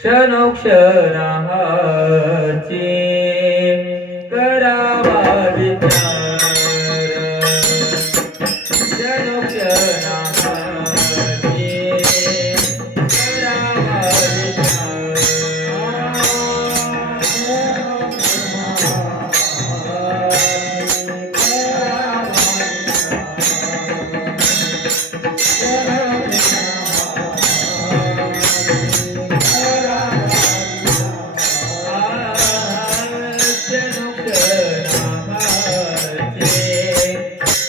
क्षणोक्षराची करावा विचार क्षणोक्षराची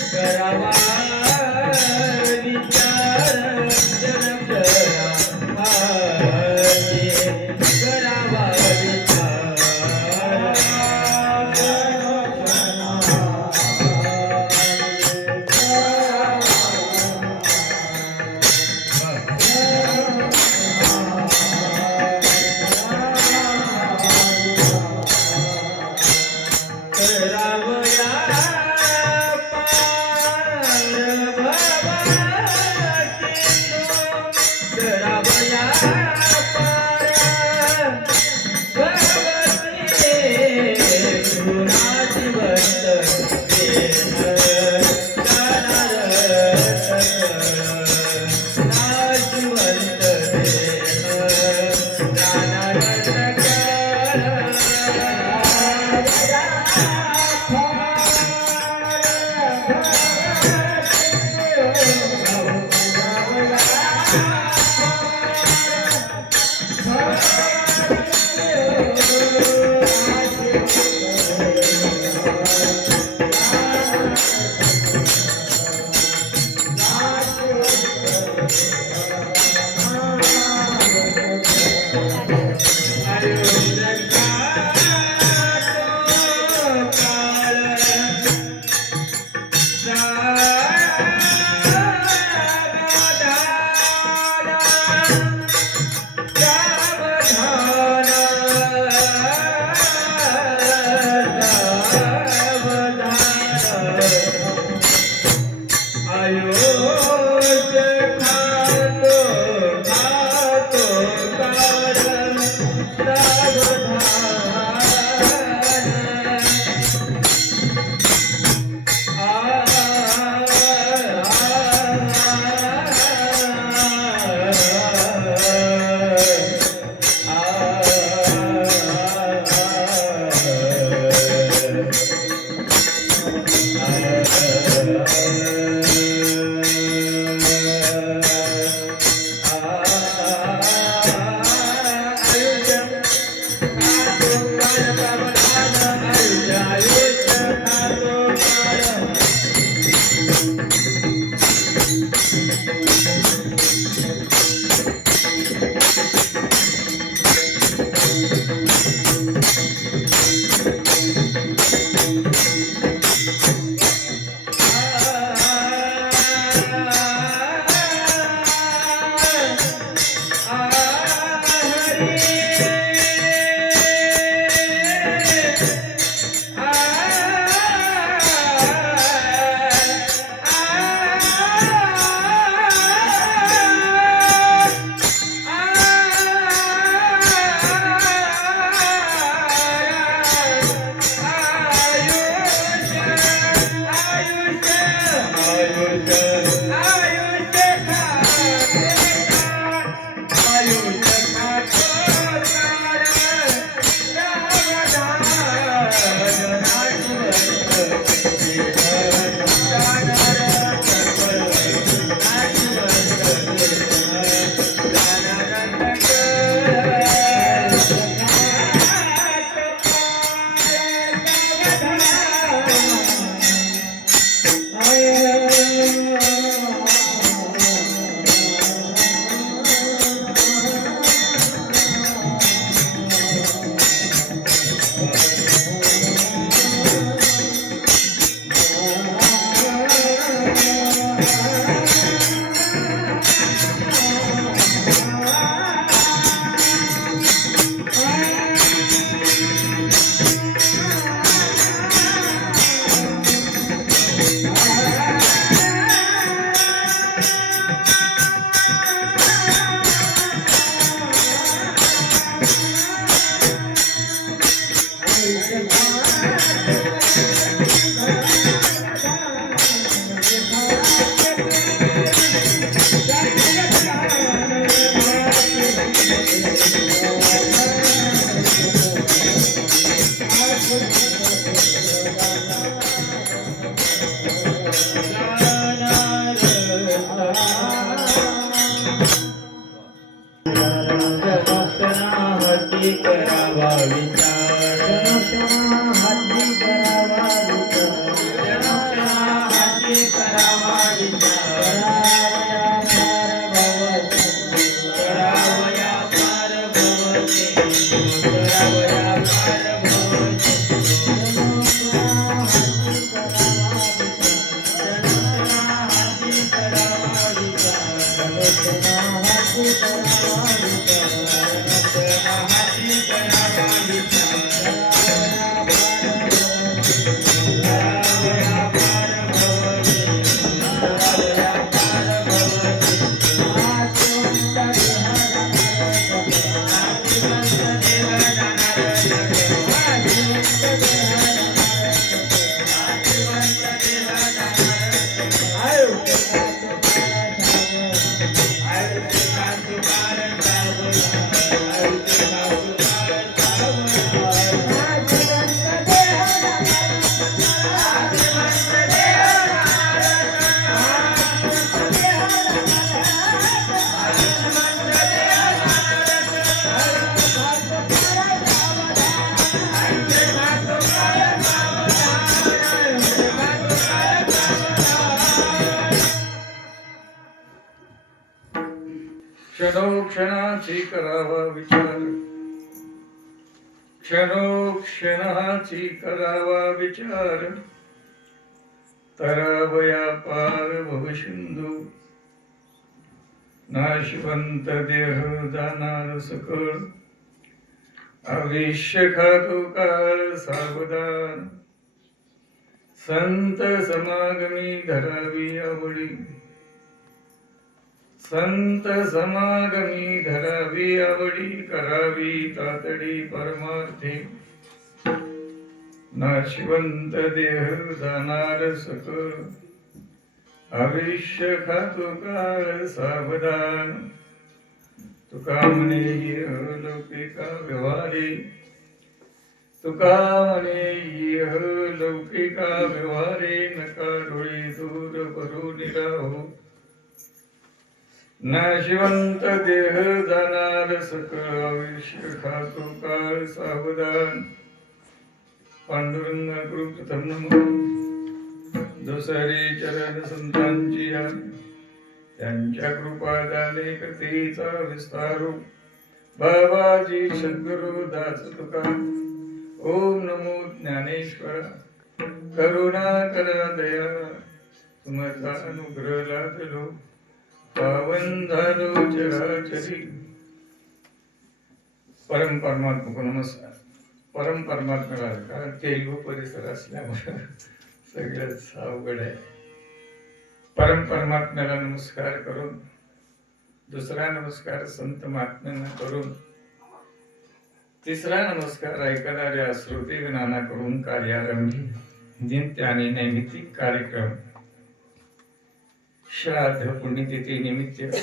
करावा करावा विचार हाती करावा विचार हाती करावा विचार करावया पार भवती करावया पार भवती हाती करावा विचार हाती करावा विचार करावया पार भवती करावया पार भवती क्षणोक्षणाची करावा विचार क्षणोक्षणाची करावा विचार तरावया पार भवसिंधू नाशवंत देह जाणार सकळ आवेश्य खातो काळ सावधान संत समागमी धरावी आवडी संत समागमी धरावी आवडी करावी तातडी परमार्थे नाशवंत देह जाणार सकळ आवेश्य खातो काळ सावधान तुका म्हणे लौकिका व्यवहारे तुका म्हणे लौकिका व्यवहारे नका डोळे दूर करू निराहो नाशिवंत देह जाणार सकळ आयुष्य खातो काळ सावधान पांडुरंग गुरु प्रथम नमो दुसरे चरण संतांची त्यांच्या कृपादाने कथेचा विस्तारू बाबाजी सद्गुरु दास तुका ओम नमो ज्ञानेश्वरा करुणा करा दया तुमचा अनुग्रह लादलो पावन झालो चराचरी परम परमात्मा नमस्कार परम परमात्म्याला कारण तेलगू परिसर असल्यामुळे सगळंच अवघड आहे परम परमात्म्याला नमस्कार करून दुसरा नमस्कार संत महात्म्यांना करून तिसरा नमस्कार ऐकणाऱ्या श्रोतेगणांकडून कार्यारंभी नित्य आणि नैमित्तिक कार्यक्रम श्राद्ध पुण्यतिथी निमित्त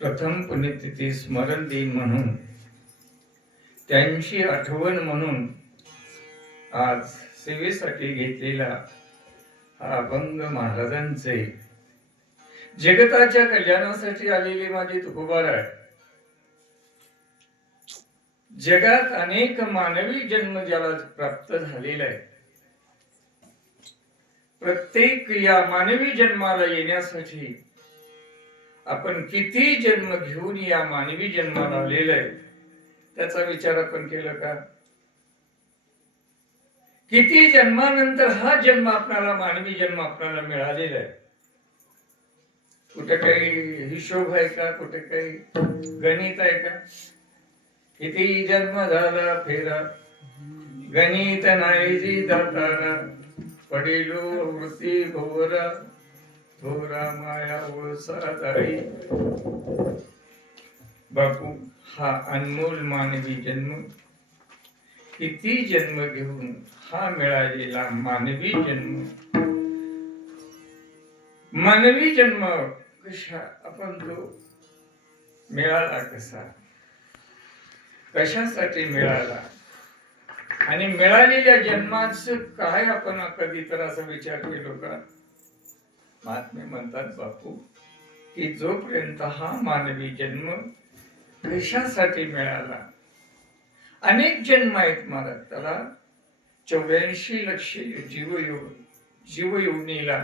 प्रथम पुण्यतिथी स्मरण दिन म्हणून त्यांची आठवण म्हणून आज सेवेसाठी घेतलेला हा अभंग महाराजांचे जगताच्या कल्याणासाठी आलेले माझे तुकोबार आहे. जगात अनेक मानवी जन्म ज्याला प्राप्त झालेला आहे प्रत्येक या मानवी जन्माला येण्यासाठी आपण किती जन्म घेऊन या मानवी जन्माला आलेलो आहे त्याचा विचार आपण केला का? किती जन्मानंतर हा जन्म आपल्याला मानवी जन्म आपल्याला मिळालेला आहे? कुठे काही हिशोब आहे का? कुठे काही गणित आहे का? किती जन्म झाला फेरा गणित नाही जी दातारा पडिलो वृत्ती भोवरा भोवरा माया ओळसादाई. बापू हा अनमोल मानवी जन्म किती जन्म घेऊन हा मिळालेला मानवी जन्म कशा आपण तो मिळाला कशासाठी मिळाला आणि मिळालेल्या जन्माचं काय आपण कधी तर असा विचार केलो का? महात्मे म्हणतात बापू की जोपर्यंत हा मानवी जन्म कशासाठी मिळाला अनेक जन्म आहेत महाराज. त्याला 84 लक्ष जीवयोनीला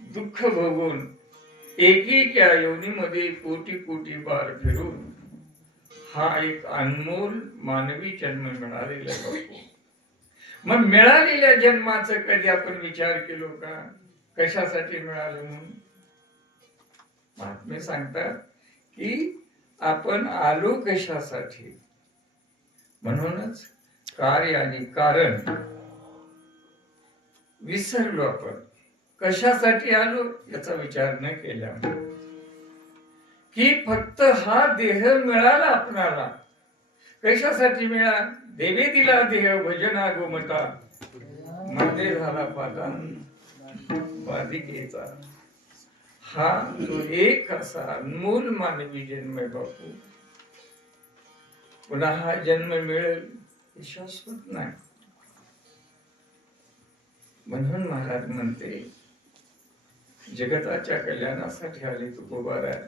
दुःख भोगून एकेका योनीमध्ये कोटी कोटी बार फिरून हा एक अनमोल मानवी जन्म मिळालेला बापू. मग मिळालेल्या जन्माचा कधी आपण विचार केलो का? कशासाठी मिळालं म्हणून? महात्मे सांगतात की आपण आलो कशासाठी, म्हणूनच कार्य आणि कारण विसरलो. आपण कशासाठी आलो याचा विचार न केला की फक्त हा देह मिळाला आपणाला. कशासाठी मिळाला? देवे दिला देह भजना गोमता मध्ये झाला पादान बाधिकेचा. हा तो एक असा अनमोल मानवी जन्म आहे बापू. पुन्हा हा जन्म मिळेल हे शाश्वत नाही. म्हणून महाराज म्हणते जगताच्या कल्याणासाठी आले तुकोबार आहे.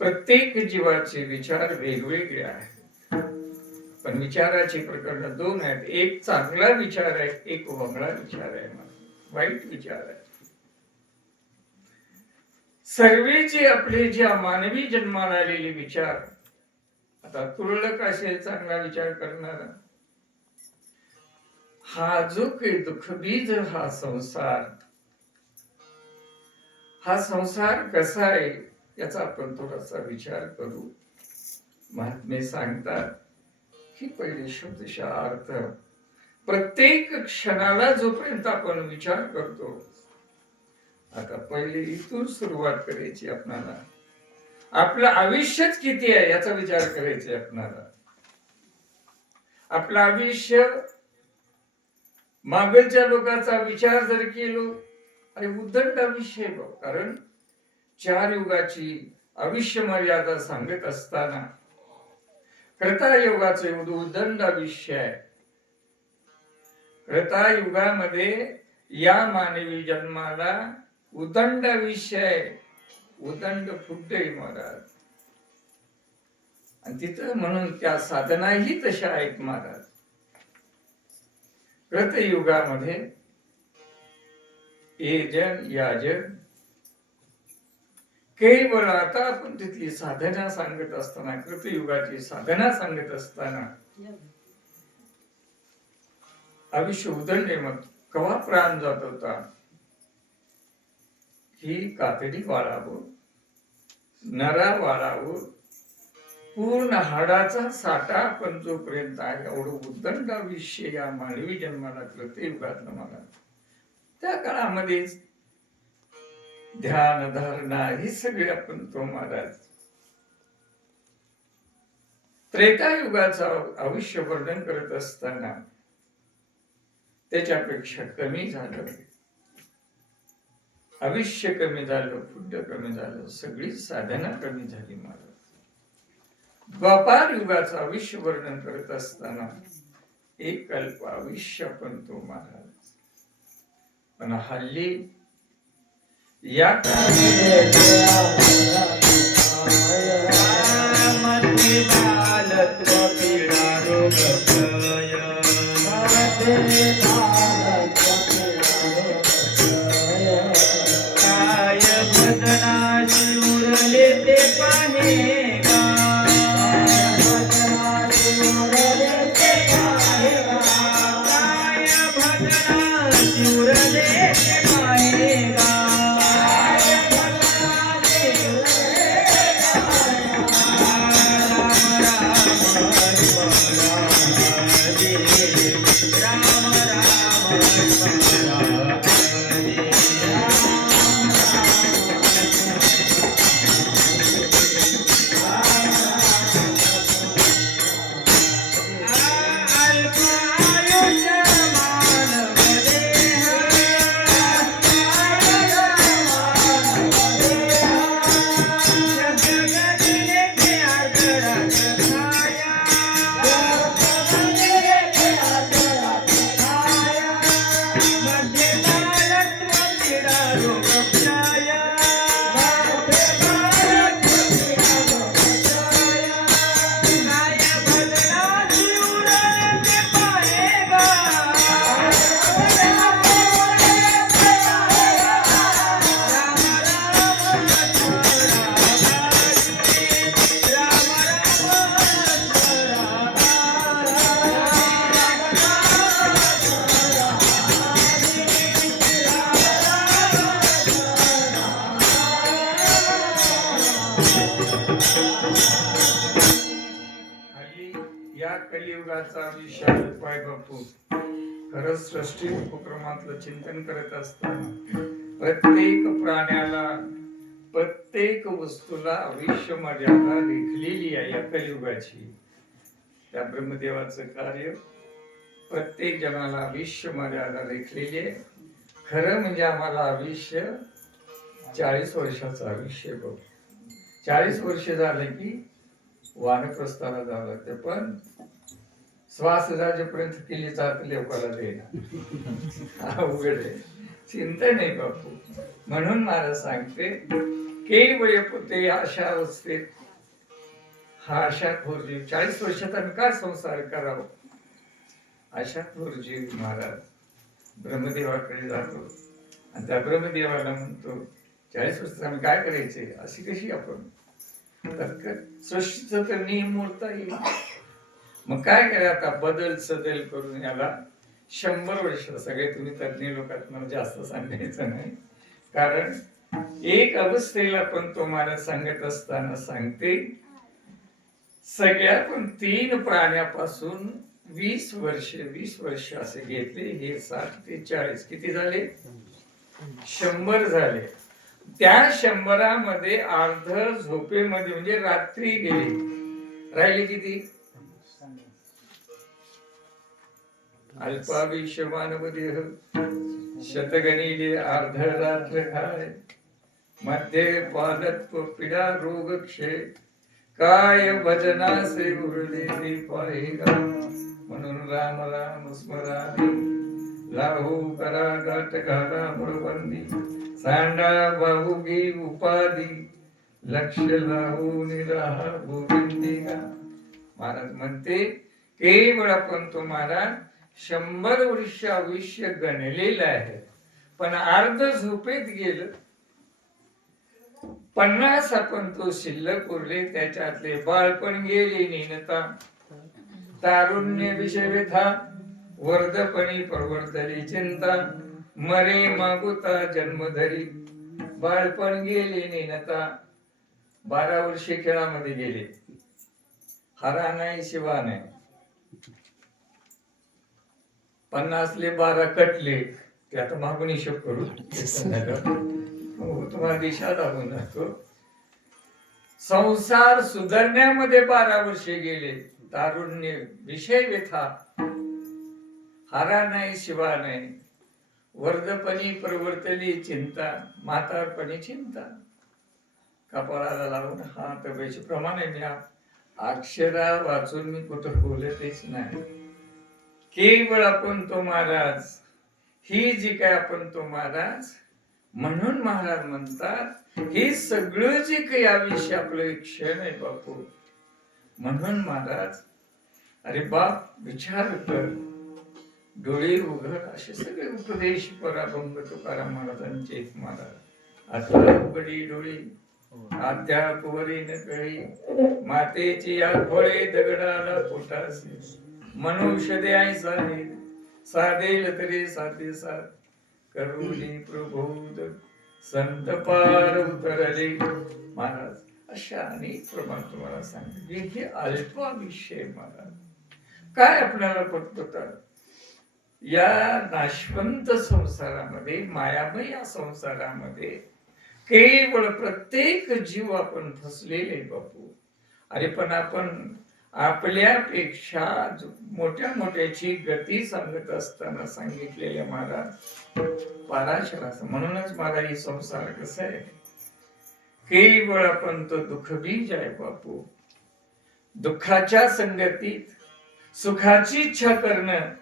प्रत्येक जीवाचे विचार वेगवेगळे आहेत, पण विचाराचे प्रकरण दोन आहेत. एक चांगला विचार आहे, एक वगळा विचार आहे, वाईट विचार आहे. सर्वेचे आपले ज्या मानवी जन्माला आलेले विचार, आता तुरळक असेल चांगला विचार करणारा, हा जो काही दुःखबीज हा संसार कसा आहे याचा आपण थोडासा विचार करू. महात्मे सांगतात की पहिले शब्दशः अर्थ, प्रत्येक क्षणाला जोपर्यंत आपण विचार करतो, आता पहिले इथून सुरुवात करायची आपणाला. आपलं आयुष्यच किती आहे याचा विचार करायचा आपणाला. आपलं आयुष्य मागच्या लोकांचा विचार जर केलो, अरे उद्दंड आयुष्य आहे. कारण 4 युगाची आयुष्य मर्यादा सांगत असताना कृतायुगाचे उद्दंड आयुष्य आहे. कृतायुगामध्ये या मानवी जन्माला उदंड विषय, उदंड फुटे महाराज. आणि तिथं म्हणून त्या साधनाही तशा आहेत महाराज. कृतयुगामध्ये ये जन या जन केवळ आता आपण तिथली साधना सांगत असताना, कृतयुगाची साधना सांगत असताना आयुष्य उदंड. मग कवा प्राण जात होता ही कातडी वाळावं, नरा वाळावं, पूर्ण हाडाचा साठा पण जोपर्यंत आहे एवढं उदंड आयुष्य या मानवी जन्माला कृतयुगातलं मला. त्या काळामध्ये ध्यान धारणा ही सगळे आपण तो महाराज. त्रेतायुगाचं आयुष्य वर्णन करत असताना त्याच्यापेक्षा कमी झालं, आयुष्य कमी झालं, पुण्य कमी झालं, सगळी साधना कमी झाली महाराज. द्वापार युगाचं आयुष्य वर्णन करत असताना एक कल्प आयुष्य पण तो महाराज. पण हल्ली या कलियुगाचा विशाल उपाय बापू. खरंच सृष्टी उपक्रमातलं चिंतन करत असताना प्रत्येक प्राण्याला, प्रत्येक वस्तूला आयुष्य मर्यादा लेखलेली आहे या कलियुगाची. त्या ब्रह्मदेवाचं कार्य प्रत्येक जणाला आयुष्य मर्यादा लेखलेली आहे. खरं म्हणजे आम्हाला आयुष्य 40 वर्षाचं आयुष्य बघ. 40 वर्ष झाले की वानप्रस्थाला जावं लागतं. पण श्वास जाजेपर्यंत केली जात लोकाला देणार अवघड आहे. चिंता नाही बापू. म्हणून मला सांगते केवळ पुते अशा अवस्थेत हा अशा थोरजीव 40 वर्षात आम्ही काय संसार करावं. अशा थोरजीव महाराज ब्रह्मदेवाकडे जातो आणि त्या ब्रह्मदेवाला म्हणतो 40 वर्षात आम्ही काय करायचे. अशी कशी आपण सृष्टीचा तर नियम मोडता येईल. मग काय करा आता बदल सदल करून याला 100 वर्ष. सगळे तुम्ही तज्ञ लोकात मला जास्त सांगायचं नाही, कारण एक अवस्थेला पण तुम्हाला सांगत असताना सांगते सगळ्या पण 3 प्राण्यापासून 20 वर्ष असे घेतले. हे 60 ते 40 किती झाले. 100 झाले. त्या 100 अर्ध झोपेमध्ये म्हणजे रात्री गेले. राहिले किती. अल्पाविषमानमध्ये शतगणिले अर्ध रात्र खाय मध्ये पालत पिडा रोग क्षय काय भजनासे उरले ते पाहिगा. म्हणून राम राम स्मरादी लाहू करा गाठ घाला मुळबंदी सांडा बाहुगी उपाधी लक्ष लावू निराहा गोविंदिगा. महाराज म्हणते केवळ आपण तुम्हाला 100 वर्ष आयुष्य गणलेलं आहे, पण अर्ध झोपेत गेलं. 50 आपण तो शिल्लक उरले. त्याच्यातले बाळपण गेले नीनता तारुण्य विषय व्यथा वर्धपणी प्रवर्तली चिंता मरे मागुता जन्मधरी. बाळपण गेले नीनता. 12 वर्षे खेळामध्ये गेले. हरा नाही शिवा नाही. 50ले 12 कटले. ते आता मागून हिशोब करू तुम्हाला दिशा दाखवून जातो. संसार सुधारण्यामध्ये 12 वर्षे गेले. तारुण्य विषय व्यथा हारा नाही शिवा नाही. वर्धपणी प्रवर्तली चिंता म्हातारपणी चिंता. कपाळाला लावून हात बैसे प्रमाणे मी अक्षरा वाचून मी कुठं बोलतेच नाही. केवळ आपण तो महाराज ही जी काय आपण तो महाराज. म्हणून महाराज म्हणतात हे सगळं जे काही आयुष्य आपलं एक क्षण आहे बापू. म्हणून महाराज अरे बाप विचार कर डोळे उघड असे सगळे उपदेश पराभंग तुकाराम महाराजांचे. महाराज आता उघडी डोळे अद्याप वरी न कळी मातेची या फळे दगडाला पोटासी मनुष्य द्याय साधेल तरी साधे साध करुणी प्रबोध संत पार उतरले. महाराज अशा अनेक प्रमाण तुम्हाला सांगितले. हे अल्पाविषय महाराज काय आपल्याला पटतात या नाशवंत संसारामध्ये मायामय या संसारामध्ये केवळ प्रत्येक जीव आपण फसलेले बापू. अरे पण आपण आपल्यापेक्षा मोठ्या मोठ्याची गती सांगत असताना सांगितलेले महाराज पराशराचं. म्हणूनच मला ही संसार कसा आहे केवळ आपण तो दुःख बीज आहे बापू. दुःखाच्या संगतीत सुखाची इच्छा करणं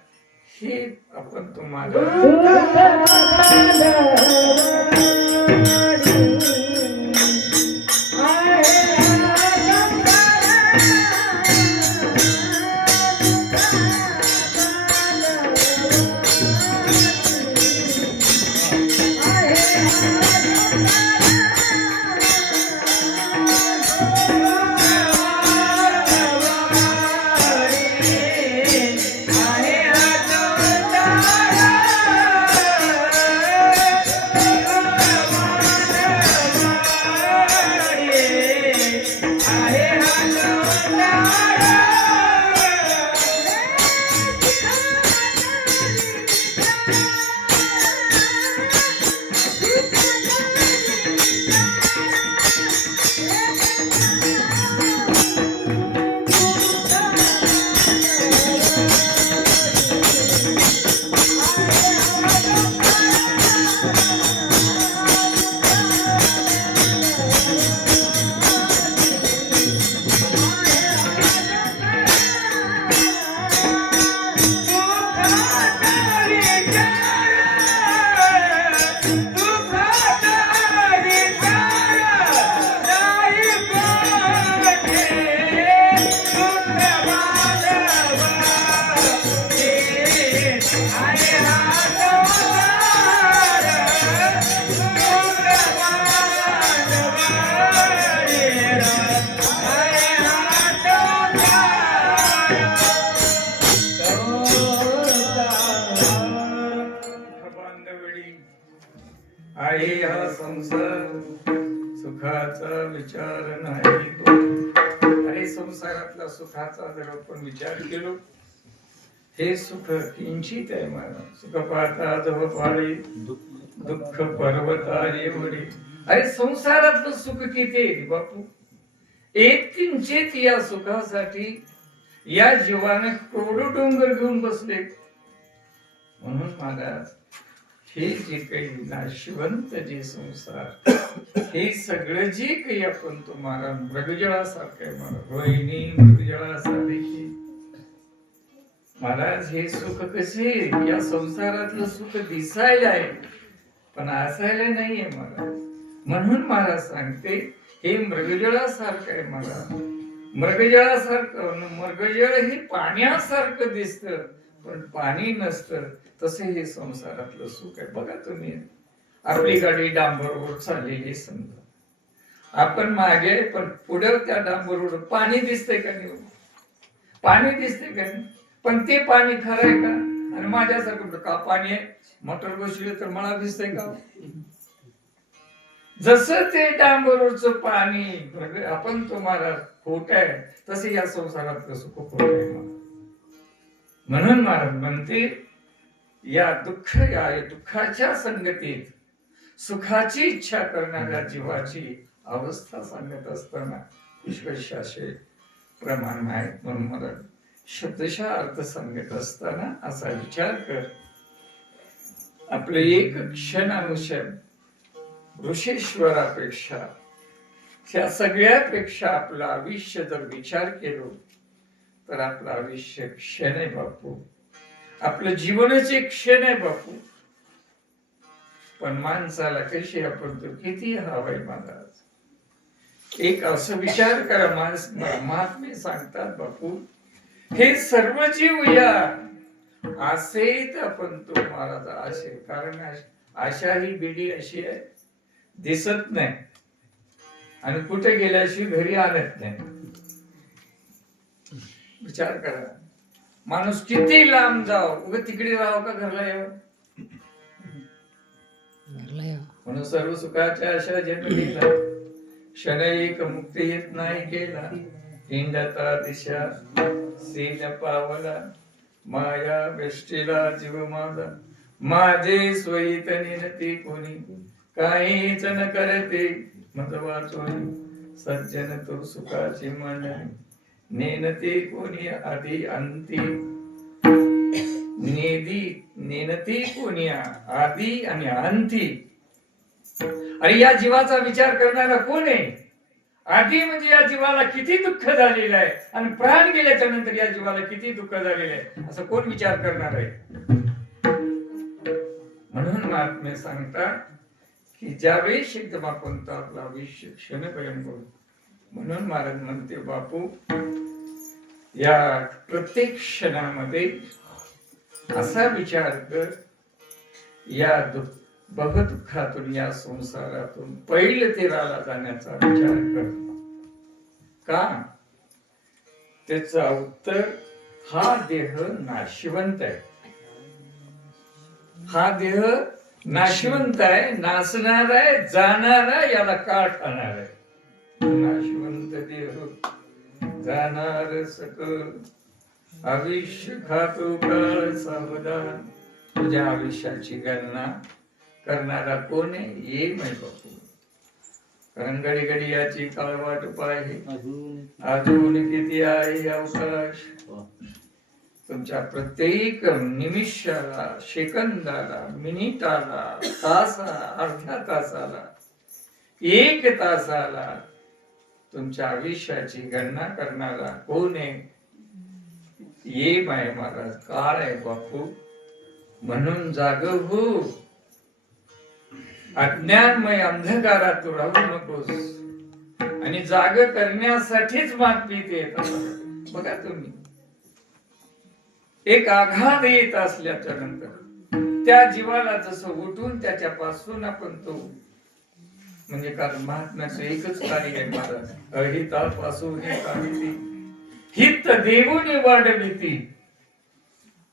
हे आपण तुम्हाला विचार नाही तो. अरे संसारातला सुखाचा जर आपण विचार केलो, हे सुख किंचित आहे मला. सुख पाहता जव पाळी दुःख पर्वतारे वडी. अरे संसारातलं सुख किती आहे बापू. एक किंचित या सुखासाठी या जीवाने करोडो डोंगर घेऊन बसले. म्हणून महाराज हे जे काही नाशिवंत जे संसार, हे सगळं जे काही आपण तुम्हाला मृगजळासारखं आहे मला, रोहिणी मृगजळासारखी. महाराज हे सुख कसे, या संसारातलं सुख दिसायला आहे पण असायला नाहीये महाराज. म्हणून महाराज सांगते हे मृगजळासारखं आहे मला. मृगजळासारखं, मृगजळ हे पाण्यासारखं दिसतं पण पाणी नसतं. तसे हे संसारातलं सुख आहे. बघा तुम्ही, आपली गाडी डांबरवर चाललेली समजा, आपण मागे पण पुढे त्या डांबरवर पाणी दिसतंय का नाही? पाणी दिसतंय का नाही? पण ते पाणी खरं आहे का? आणि माझ्यासारखं का पाणी आहे, मोटर बसली तर मला दिसतंय का? जसं ते डांबरवरचं पाणी आपण तुम्हाला खोट आहे, तसे या संसारातलं सुख खोट आहे. म्हणून महाराज म्हणते या दुःखाच्या संगतीत सुखाची इच्छा करणाऱ्या जीवाची अवस्था सांगत असताना विश्वशासे प्रमाण आहेत. म्हणून मला शब्दशः अर्थ सांगत असताना असा विचार कर, आपलं एक क्षणानुसार ऋषेश्वरापेक्षा, त्या सगळ्यापेक्षा आपलं आयुष्य जर विचार केलो तर आपलं आयुष्य क्षण आहे बापू. आपलं जीवनच एक क्षण आहे बापू. पण माणसाला कशी आपण तो किती हवाय महाराज. एक असं विचार करा, महात्मे सांगतात बापू, हे सर्व जीव या असेच आपण तो महाराज असे. कारण आशा ही बिडी अशी आहे, दिसत नाही आणि कुठे गेल्याशिवाय घरी आणत नाही. विचार करा, माणूस किती लांब जाव, उगा तिकडे राहावं का घरला यावं? म्हणून सर्व सुखाच्या आशा जन्मलेला, क्षण एक मुक्ती येत नाही केला. हिंडता दिशा सीन पावला, माया बेष्टीला जीव माझा. माझे स्वयीत नेनती कोणी, काहीच न करते मत वाचोनी. सज्जन तो सुखाची मंडळी, नेनते कोणी आधी अंती. नेनते कोणी आधी आणि अंती. अरे या जीवाचा विचार करणारा कोण आहे? आधी म्हणजे या जीवाला किती दुःख झालेलं आहे आणि प्राण गेल्याच्या नंतर या जीवाला किती दुःख झालेलं आहे, असं कोण विचार करणार आहे? म्हणून महात्मे सांगतात की ज्यावेळेस एकदम आपण तो आपला आयुष्य क्षणपर्यंत बोलू. म्हणून महाराज म्हणते बापू, या प्रत्येक क्षणामध्ये असा विचार कर, या दुःखातून, या संसारातून पहिले तेराला जाण्याचा विचार कर. का? त्याचा उत्तर, हा देह नाशिवंत आहे. हा देह नाशिवंत आहे, नासणार आहे, जाणार आहे, याला काळ खाणार आहे. नाशिवंत देह जाणार सकल, आयुष्य खातो काळ सावधान. तुझ्या आयुष्याची गणना करणारा कोण आहे? ये मै बापू. कारण घडी घडी याची काळ वाट पाहिजे, अजून किती आहे अवकाश. तुमच्या प्रत्येक निमिषाला, सेकंदाला, मिनिटाला, तासाला, अर्ध्या तासाला, एक तासाला तुमच्या आयुष्याची गणना करणारा कोण आहे? ये माय महाराज, काळ आहे बापू. म्हणून जाग हो, अज्ञानमय अंधकारात तू राहू नकोस. आणि जाग करण्यासाठीच मात पिते. बघा तुम्ही, एक आघात येत असल्याच्या नंतर त्या जीवाला जसं उठून त्याच्यापासून आपण तो, म्हणजे कारण महात्म्याचं एकच कार्य आहे महाराज, अहितापासून काढिती, हित देऊनी वाढविती,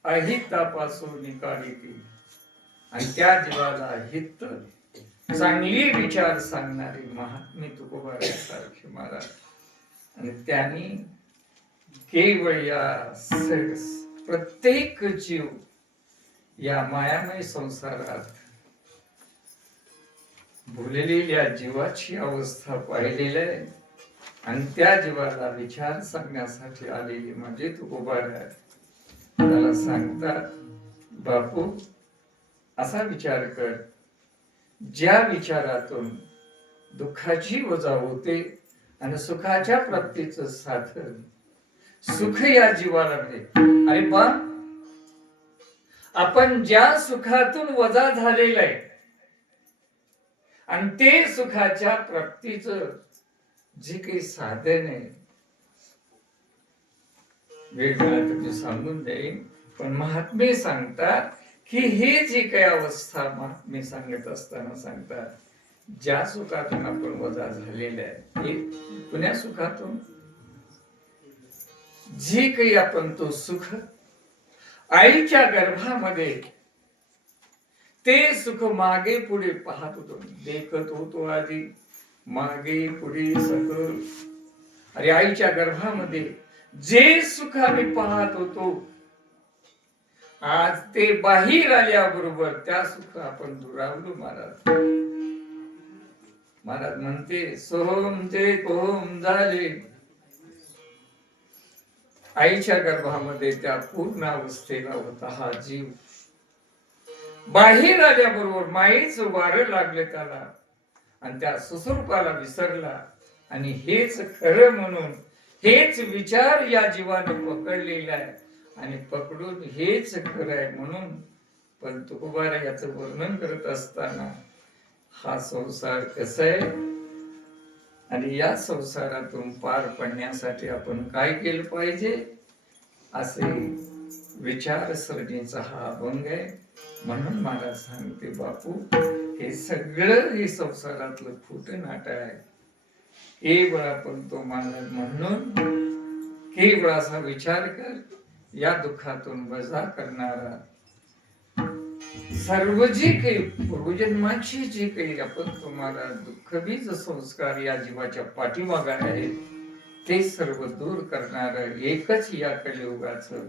अहितापासून काढिती. आणि त्या जीवाला हित चांगली विचार सांगणारी महात्मे तुकोबारासारखे महाराज. आणि त्यांनी केवळ या प्रत्येक जीव या मायामय संसारात भुललेल्या जीवाची अवस्था पाहिलेली आहे आणि त्या जीवाला विचार सांगण्यासाठी आलेली म्हणजे तुकोबारा. त्याला सांगतात, बापू असा विचार कर, ज्या विचारातून दुःखाची वजा होते आणि सुखाच्या प्राप्तीचं साधन सुख या जीवाला मिळते. अरे बा, आपण ज्या सुखातून वजा झालेलं आहे आणि ते सुखाच्या प्राप्तीचं जे काही साधन आहे, वेगळं तुम्ही सांगून देईन, पण महात्मे सांगतात की हे जे काही अवस्था महात्मे सांगत असताना सांगतात, ज्या सुखातून आपण वजा झालेलं आहे, हे पुण्या सुखातून जे काही आपण तो सुख आईच्या गर्भामध्ये ते सुख मागे पुढे पाहत होतो, देखत होतो आधी मागे पुढे सकल. अरे आईच्या गर्भामध्ये जे सुख आम्ही पाहत होतो, आज ते बाहेर आल्याबरोबर त्या सुख आपण दुरावलो महाराज. महाराज म्हणते, सोहम ते कोहम झाले. आईच्या गर्भामध्ये त्या पूर्ण अवस्थेला होता हा जीव. बाहेर आल्याबरोबर मायेचं वारं लागलं त्याला आणि त्या सुस्वरूपाला विसरला. आणि हेच खरं म्हणून हेच विचार या जीवाने पकडलेला आहे आणि पकडून हेच खरं आहे म्हणून. पण तुकोबारा याचं वर्णन करत असताना हा संसार कसा आहे आणि या संसारातून पार पडण्यासाठी आपण काय केलं पाहिजे असे विचारसरणीचा हा अभंग आहे. म्हणून मला सांगते, बापू हे सगळं हे संसारातलं खोटं नाटक आहे. केवळ आपण तो मानत म्हणून केवळ असा विचार कर, या दुःखातून वजा करणारा सर्व जे काही पूर्वजन्माची जे काही आपण तुम्हाला दुःखबीज संस्कार या जीवाच्या पाठीमागे आहेत, ते सर्व दूर करणार एकच या कलियुगाचं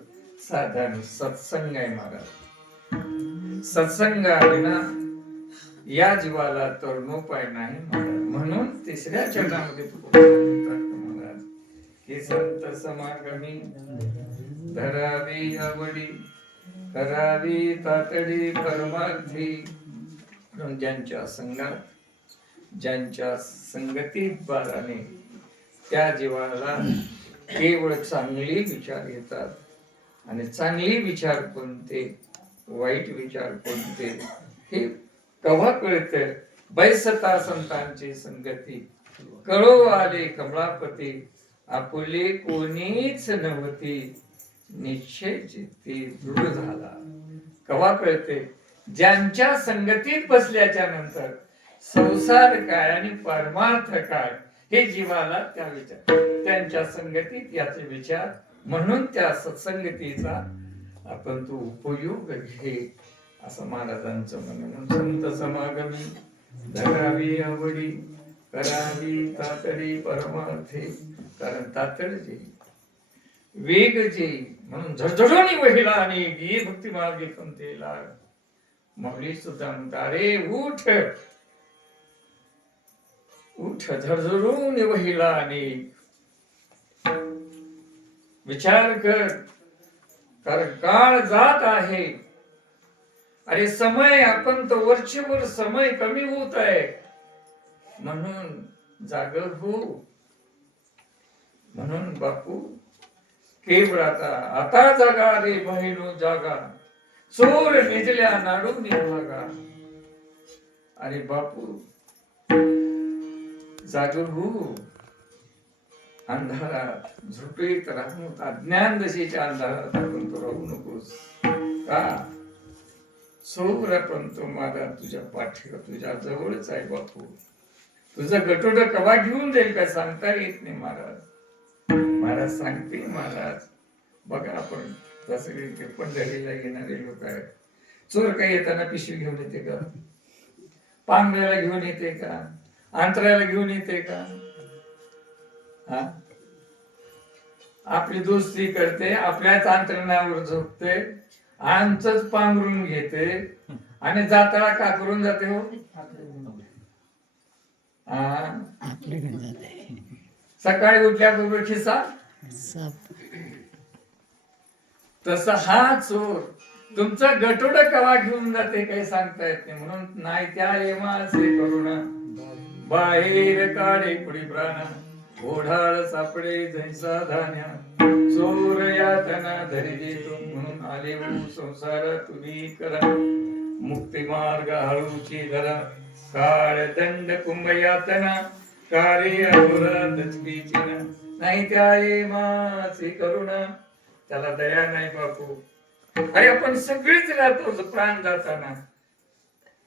साधन सत्संग आहे महाराज. सत्संगाविना या जीवाला तरुणोपाय नाही महाराज. म्हणून तिसऱ्या चरणामध्ये महाराज की संत समागमी धरावी आवडी करावी तातडी परमार्थी. ज्यांच्या संगात ज्यांच्या संगतीत बाराने त्या जीवाला केवळ चांगले विचार येतात आणि चांगले विचार कोणते वाईट विचार कोणते हे केव्हा कळतं. बैसता संतांची संगती कळो आले कमळापती आपुले कोणीच नव्हती निश्चय चित्ती दृढ झाला. केव्हा कळते, ज्यांच्या संगतीत बसल्याच्या नंतर संसार काय आणि परमार्थ काय हे जीवाला त्या विचार त्यांच्या संगतीत याचे विचार. म्हणून त्या सत्संगतीचा आपण तो उपयोग घे असं महाराजांचं म्हणणं. संत समागमी धरावी आवडी करावी तातडी परमार्थे. कारण तातड जे वेग जे म्हणून झडझडून वहिला आणि गी भक्ती मार्गे पंथेला. माऊली सुद्धा म्हणतात, अरे उठ उठ झडझडून वहिला आणि विचार कर, कारण काळ जात आहे. अरे समय आपण तर वर्षभर समय कमी होत आहे म्हणून जाग हो. म्हणून बापू केवळ आता जागा रे बहिणो जागा चोर निजल्या नाडून भागा. अरे बापू जाग हो. अंधारात झोपेत राहून अज्ञान दशेच्या अंधारात आपण तो राहू नकोस. का चोर पण तो माझा तुझ्या पाठीवर तुझ्या जवळच आहे बापू. तुझं गटोड कवा घेऊन जाईल का सांगता येत नाही महाराज. महाराज सांगते महाराज बघा आपण जसं पंढरीला येणारे लोक आहेत. चोर काही येताना पिशवी घेऊन येते का? पांघरायला घेऊन येते का? अंतरायला घेऊन येते का? हा? आपली दोस्ती करते, आपल्याच अंतरणावर झोपते, आमचंच पांघरून घेते आणि जाताळा का करून जाते हो? हा? सकाळी उठल्याबरोबर खिसा तसा हा चोर तुमचा गटोड कवा घेऊन जाते काही सांगता येत नाही. म्हणून नाही त्या येमाचे करुणा बाहेर काढे पुढे प्राण ओढाळ सापडे जैसा धान्या चोर यातना धरी देतो. म्हणून आले हो संसार तुम्ही करा मुक्ती मार्ग हळूची धरा काळ दंड कुंभ यातना कार्य नाही त्या येमाचे करुणा. त्याला दया नाही बापू. अरे आपण सगळीच राहतो प्राण जाताना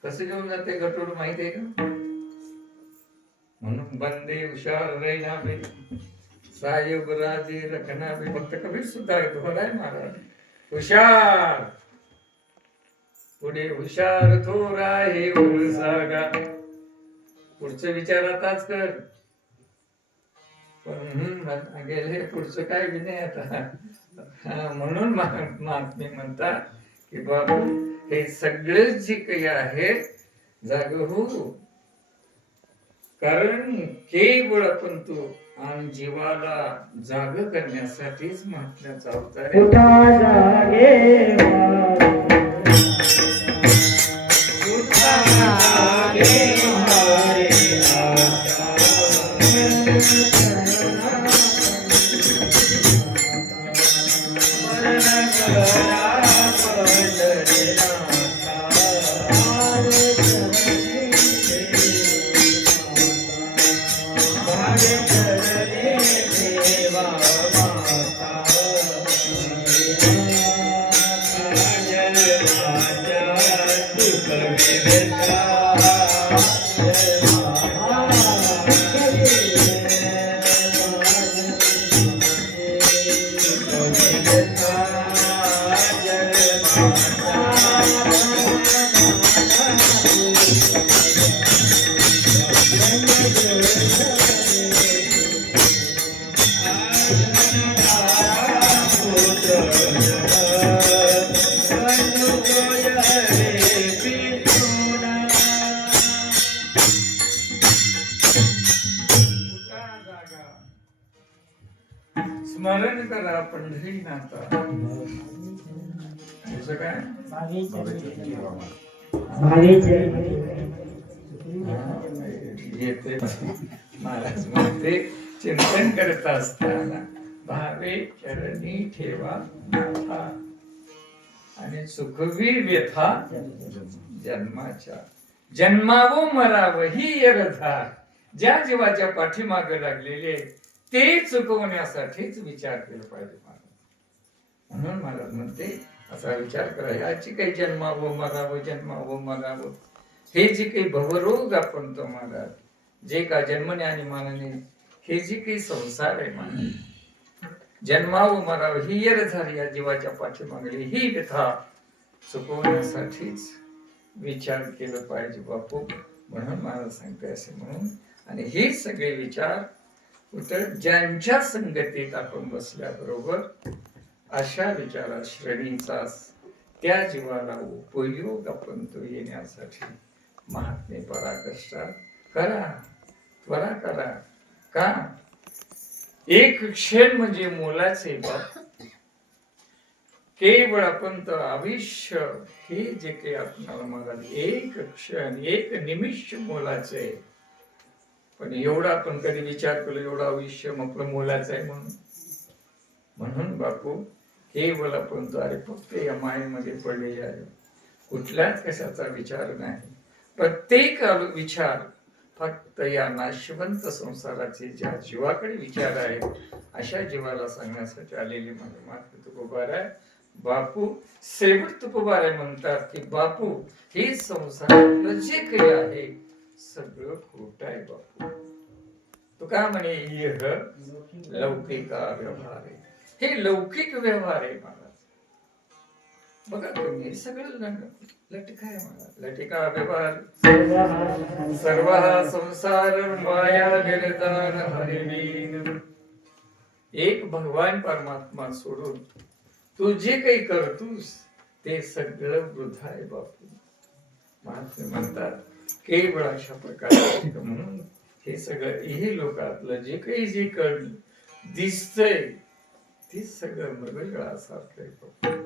कसं घेऊन जाते गटोड माहितीये का? म्हणून बंदे हुशार रैना बे साहेब राजे रखना बे. फक्त कबीर सुद्धा आहे महाराज हुशार पुढे हुशार थोरा हे सागा. पुढचं विचार आताच कर. पण गेले पुढचं काय बी नाही आता. म्हणून महात्मे म्हणतात की बाबू हे सगळे जे काही आहे जाग हो. कारण केवळ आपण तो आणि जीवाला जाग करण्यासाठीच महात्म्याचा अवतार आहे. उठा जागे उठा जागे हमारे स्मरण करा पंढरीनाथा. त्याचं काय येते महाराज म्हणते चिंतन करत असताना भावे चरणी ठेवा नाथा आणि सुखवी व्यथा जन्माच्या. जन्मावं मरावं ही यरथा. ज्या जीवाच्या पाठीमागे लागलेले ते चुकवण्यासाठीच विचार केला पाहिजे महाराज. म्हणून महाराज म्हणते असा विचार करा. याची काही जन्मावं मरावं हे जे काही भवरोग आपण तो महाराज जे का जन्मने आणि मानाने हे जे काही संसार आहे महाराज जन्मावं मरावं ही यर झाली या जीवाच्या पाठीमागली ही व्यथा चुकवण्यासाठीच विचार केलं पाहिजे बापू. म्हणून महाराज सांगते असे म्हणून. आणि हे सगळे विचार उतर ज्यांच्या संगतीत आपण बसल्याबरोबर अशा विचारा श्रेणीचा त्या जीवाला उपयोग आपण तो येण्यासाठी महात्मे पराकष्टा करा त्वरा करा. का एक क्षण म्हणजे मोलाचे बाप. केवळ आपण तर आयुष्य हे जे काही आपल्याला मग एक क्षण एक निमिष मोलाचे. पण एवढा आपण कधी विचार केला एवढा आयुष्य आपलं मोलाचं आहे म्हणून. म्हणून बापू केवळ आपण तो अरे फक्त या मायेमध्ये पडलेले आहे. कुठल्याच कशाचा विचार नाही. प्रत्येक विचार फक्त या नाशवंत संसाराचे ज्या जीवाकडे विचार आहेत अशा जीवाला सांगण्यासाठी आलेले माझे मात्र तुकोबाराय बापू. शेवट तुकोबाराय म्हणतात की बापू हे संसारातलं जे काही आहे सगळं खोट आहे बापू. तो का म्हणे यह लौकिक व्यवहार आहे. हे लौकिक व्यवहार आहे महाराज. बघा तुम्ही हे सगळं लटिका आहे मला लटिका व्यवहार सर्व हा संसार माया विरदान हरिलीन. एक भगवान परमात्मा सोडून तू जे काही करतोस ते सगळं वृथा आहे बापू. महात्मे म्हणतात केवळ अशा प्रकारे म्हणून हे सगळं हे लोकातलं जे काही जे कळ दिसतंय ते सगळं मृगजळासारखं आहे बापू.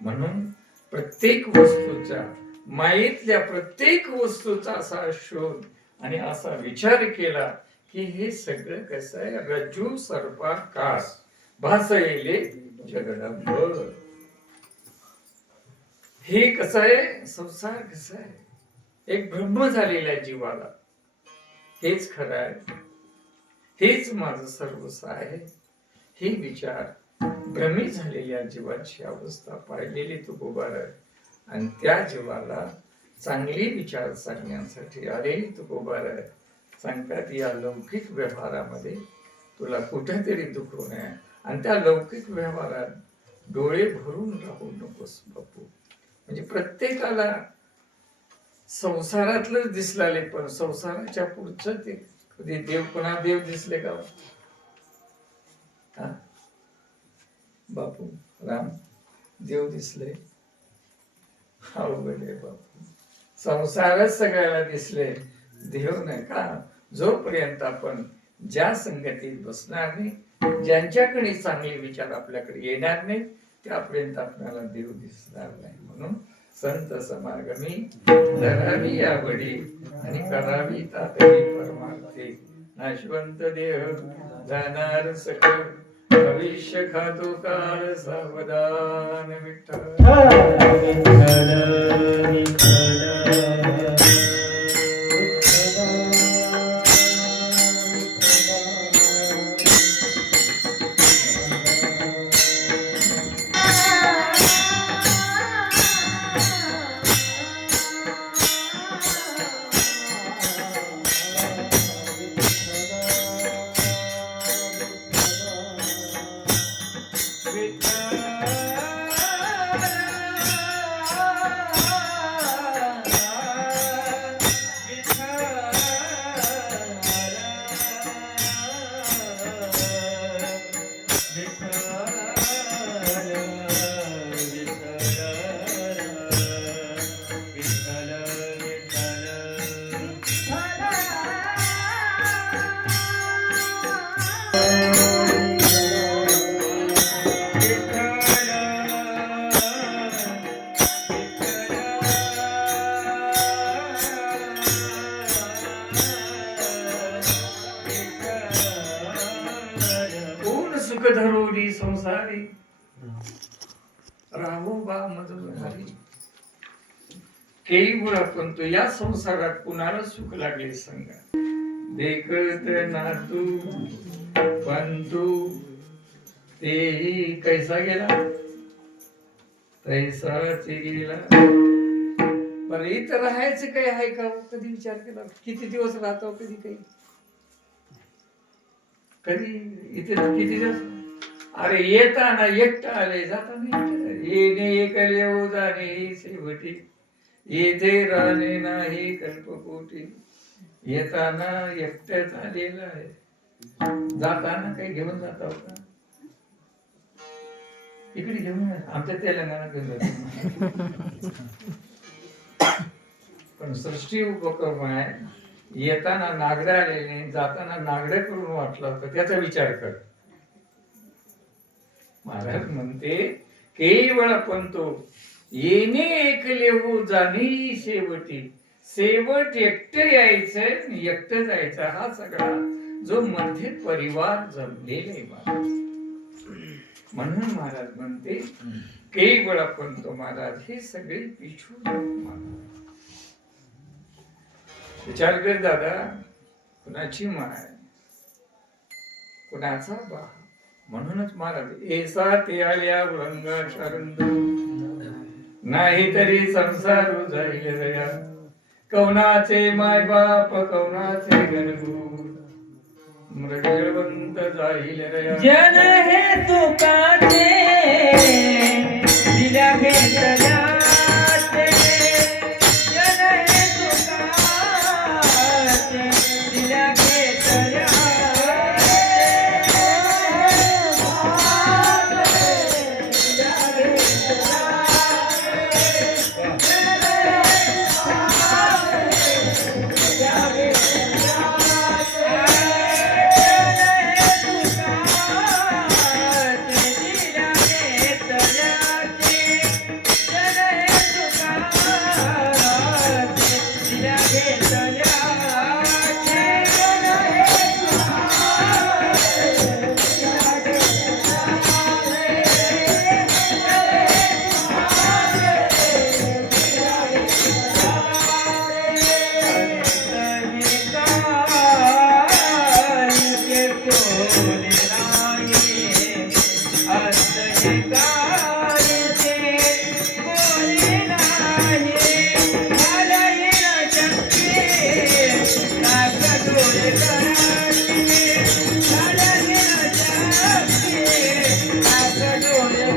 म्हणून प्रत्येक वस्तूच्या मायेतल्या प्रत्येक वस्तूचा असा शोध आणि असा विचार केला की हे सगळं कसं आहे रज्जू सर्पाकार भासयले जगदंब. हे कसं आहे संसार कसा आहे एक ब्रह्म झालेल्या जीवाला हेच खरं आहे हेच माझं सर्वस्व आहे हे विचार भ्रमित झालेल्या जीवाची अवस्था पाहिलेली तुकोबार आहे. आणि त्या जीवाला चांगले विचार सांगण्यासाठी आलेली तुकोबार आहे. सांगतात या लौकिक व्यवहारामध्ये तुला कुठेतरी दुखू नये आणि त्या लौकिक व्यवहारात डोळे भरून राहू नकोस बापू. म्हणजे प्रत्येकाला संसारातलंच दिसलाले पण संसाराच्या पुढचं ते कधी देव कोणा देव दिसले का हा बापू राम देव दिसले अवघड आहे बापू. संसारच सगळ्याला दिसले देव नाही का. जोपर्यंत आपण ज्या संगतीत बसणार नाही ज्यांच्याकडे चांगले विचार आपल्याकडे येणार नाही त्यापर्यंत आपल्याला देव दिसणार नाही. म्हणून संत समागमी धरावी यावडी आणि करावी तातडी परमार्थे. नाशवंत देह जाणार सकळ भविष्य खातो काळ सावधान विठ्ठल. सुख धरोरी संसारी राहो बा मधुरी. केवळ आपण तो या संसारात कुणाला सुख लागले सांगा. देखत ना तू पण तू तेही कैसा गेला तैसाच गेला. पण इथं राहायचं काही आहे का कधी विचार केला. किती दिवस राहतो कधी काही कधी इथे किती दिवस. अरे येताना एकटा आले जाताना येणे एकल येऊ जाणे ही शेवटी येथे राहणे नाही कल्पकोटी. येताना एकट्याच आलेला आहे जाताना काही घेऊन जाता का इकडे घेऊन आमच्या तेलंगणा घेऊन जातो. पण सृष्टी उपक्रम आहे. येताना नागडे आलेले जाताना नागडे करून वाटलं होतं त्याचा विचार कर. महाराज म्हणते केवळ आपण तो येणे एकले हो जाणे शेवटी. शेवट एकटं यायचं एकटं जायचं हा सगळा जो मध्ये परिवार जमलेला महाराज. म्हणून महाराज म्हणते केवळ आपण तो महाराज हे सगळे पिछू. विचार कर दादा कुणाची माय कुणाचा बा. म्हणूनच महाराज एसा ते आल्या वृंगा शारुंद नाही तरी संसार जाईल रया. कवनाचे माय बाप कवनाचे गणगूर मृगवंत जाईल रया. जन हे तुकाचे दिल्या बोले नाही असं काळचे बोले नाही आलाही न शक्ती काका डोळे कराचे आलाही न शक्ती काका डोळे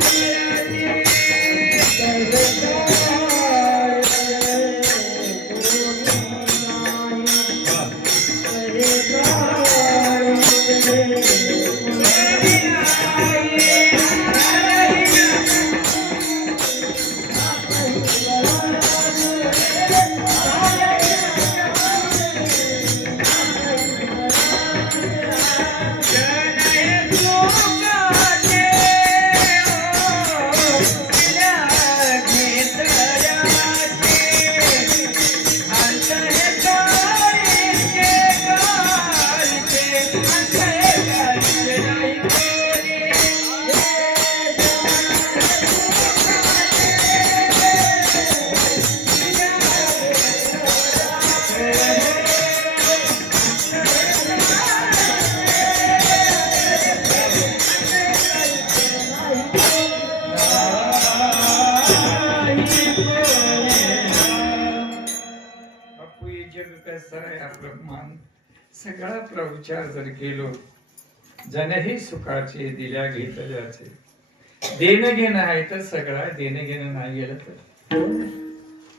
बापू हे जग कसं आहे आपलं मान सगळा आपला विचार जर केलो जनही सुखाचे दिल्या घेतल्याचे देणं घेणं आहे तर सगळा देणं घेणं नाही गेलं तर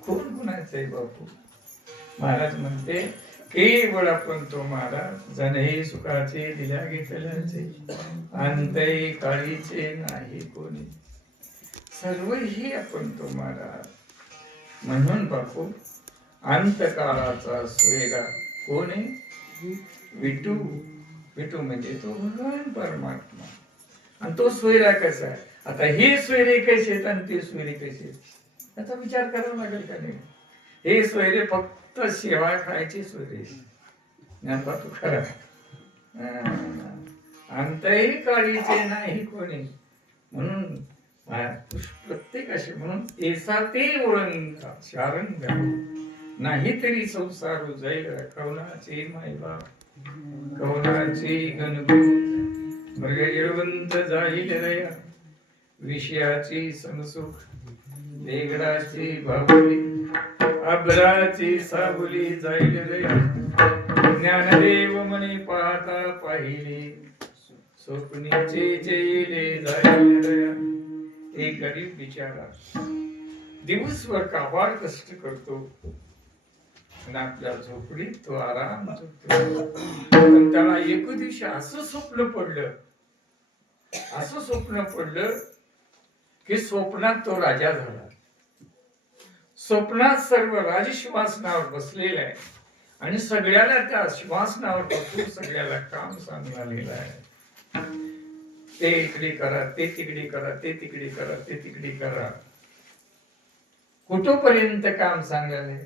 कोण कुणाचं आहे बापू महाराज म्हणते केवळ आपण तो महाराज जनही सुखाचे दिल्या घेतल्याचे अंतही काळीचे नाही कोणी सर्वही आपण तो महाराज म्हणून बापू अंतकाळाचा सोयरा कोण आहे विठू विठू म्हणजे तो भगवान परमात्मा आणि तो सोयरा कसा आहे आता हे सोयरे कसे आहेत आणि ते सोयरे कसे आहेत याचा विचार करावा लागेल का नाही हे सोयरे फक्त सेवा खायचे सोयरे ज्ञानबा तू खरा अंतही काळीचे नाही कोणी म्हणून प्रत्येक असे म्हणून एसा ते ओळंगा शारंगा नाही तरी संसार जाईल कवनाचे मायबाप कवनाचे गणभूत मृग येळवंत जाईल रया विषयाची समसुख वेगळाची बाहुली अभराची साबुली जाईल रया ज्ञानदेव म्हणे पाहता पाहिले स्वप्नीचे जेले जाईल रया एक गरीब बिचारा दिवसभर काबाड कष्ट करतो आणि आपल्या झोपडीत तो आराम करतो पण त्याला एक दिवशी असं स्वप्न पडलं की स्वप्नात तो राजा झाला स्वप्नात सर्व राजसिंहासनावर बसलेला आहे आणि सगळ्याला त्या सिंहासनावर बसून सगळ्याला काम सांगलेलं आहे ते इकडे करा ते तिकडे करा ते तिकडे करा ते तिकडे करा कुठपर्यंत काम सांगायला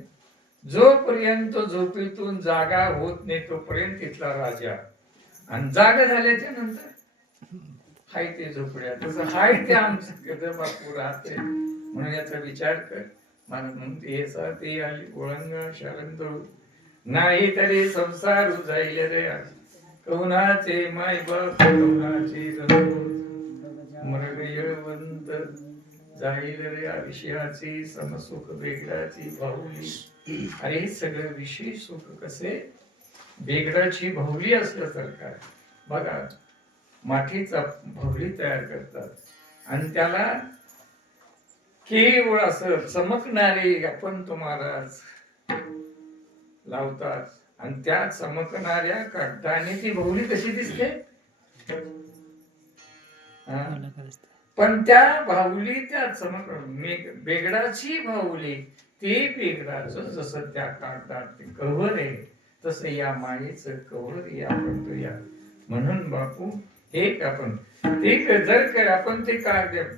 जोपर्यंत झोपेतून जागा होत नाही तोपर्यंत तिथला राजा आणि जागा झाल्याच्या नंतर हाय ते झोपड्या तसं हाय ते आमचं बापू राहते म्हणून याचा विचार कर मला म्हणते ते आली ओळंगा शारंग नाही तरी संसार जाईल रे कवनाचे माय बाप कवनाचे मृग येळवंत जाईल रे विषयाची समसुख वेगळाची बाहुली अरे हे सगळं विषय सुख कसे वेगळाची बाहुली असल्यासारखं आहे बघा मातीचा बाहुली तयार करतात आणि त्याला केवळ असं चमकणारे आपण तो महाराज लावतात आणि त्या चमकणाऱ्या कागदाने ती बाहुली कशी दिसते पण त्या बाहुली त्या चमक बेगडाची बाहुली ते बेगडाचं जसं त्या कागदात ते कव्हर आहे तसं या मायेचं कव्हर या आपण तो या म्हणून बापू एक आपण ते जर कर आपण ते कागद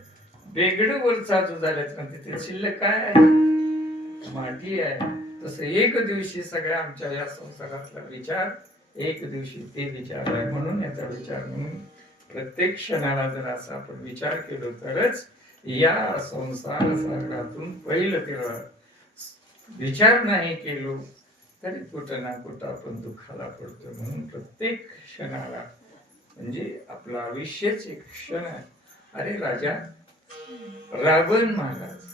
बेगड वरचा जो झाल्यात तिथे शिल्लक काय आहे माती आहे तसं एक दिवशी सगळ्या आमच्या या संसारातला विचार एक दिवशी ते विचार आहे म्हणून याचा विचार म्हणून प्रत्येक क्षणाला जर असा आपण विचार केलो तरच या संसार सागरातून पहिलं तेव्हा विचार नाही केलो तरी कुठं ना कुठं आपण दुःखाला पडतो म्हणून प्रत्येक क्षणाला म्हणजे आपलं आयुष्यच एक क्षण आहे. अरे राजा रावण महाराज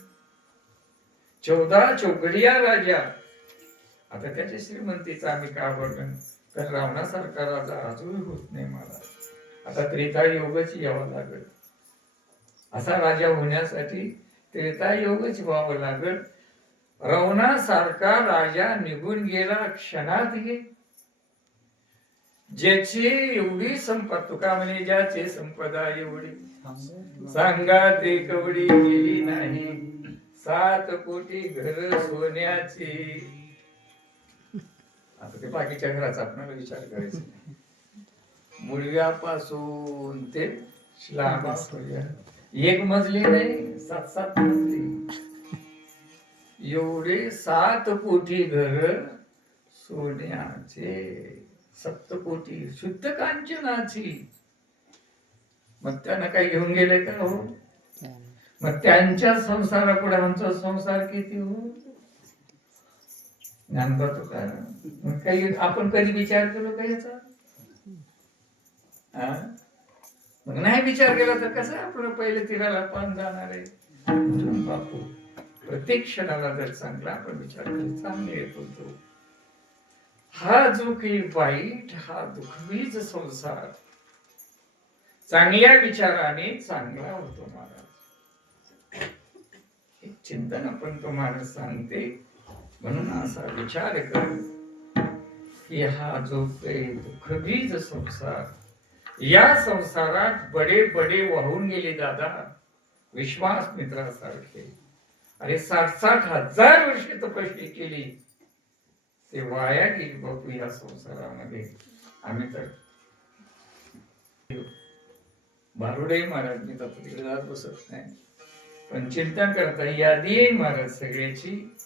14 चौघडिया राजा, आता त्याच्या श्रीमंतीचं आम्ही काय वर्णन, तर रावणासारखा राजा अजूनही होत नाही मला. आता त्रेतायुगच यावं लागेल, असा राजा होण्यासाठी त्रेतायुगच व्हावं लागेल. रावणासारखा राजा निघून गेला क्षणात गे, ज्याची एवढी संपदा, तुका म्हणे ज्याची संपदा एवढी सांगा ते कवडी गेली नाही, 7 कोटी घर सोन्याची. आता ते बाकीच्या घराचा आपल्याला विचार करायचा नाही. मुळव्यापासून ते श्लाघापर्यंत 1 मजली नाही, 7 मजली, एवढे 7 कोटी घर सोन्याचे, 7 कोटी शुद्ध कांचनाची. मग त्यांना काही घेऊन गेले का हो? मग त्यांच्या संसारापुढे आमचा संसार किती हो? ज्ञानोबा तुकाराम. मग काही आपण कधी विचार केलो का याचा? मग नाही विचार केला तर कसं आपलं पहिले तीराला पान जाणार आहे? बापू प्रत्येक क्षणाला जर चांगला आपण विचार केला, चांगले येतो तो. हा जो काही वाईट, हा दुःखवीच संसार चांगल्या विचाराने चांगला होतो महाराज. एक चिंतन आपण तुम्हाला सांगते. म्हणून असा विचार कर की हा जो काही दुःखवीज संसार, या संसारात बडे बडे वाहून गेले दादा, विश्वास मित्रासारखे. अरे 60-60 हजार वर्षे तपस्वी केली, ते वाया गेली बापू या संसारामध्ये. आम्ही तर बारुडे महाराज, मी तर तिकडे जात बसत नाही, पण चिंतन करता यादी आहे महाराज सगळ्याची.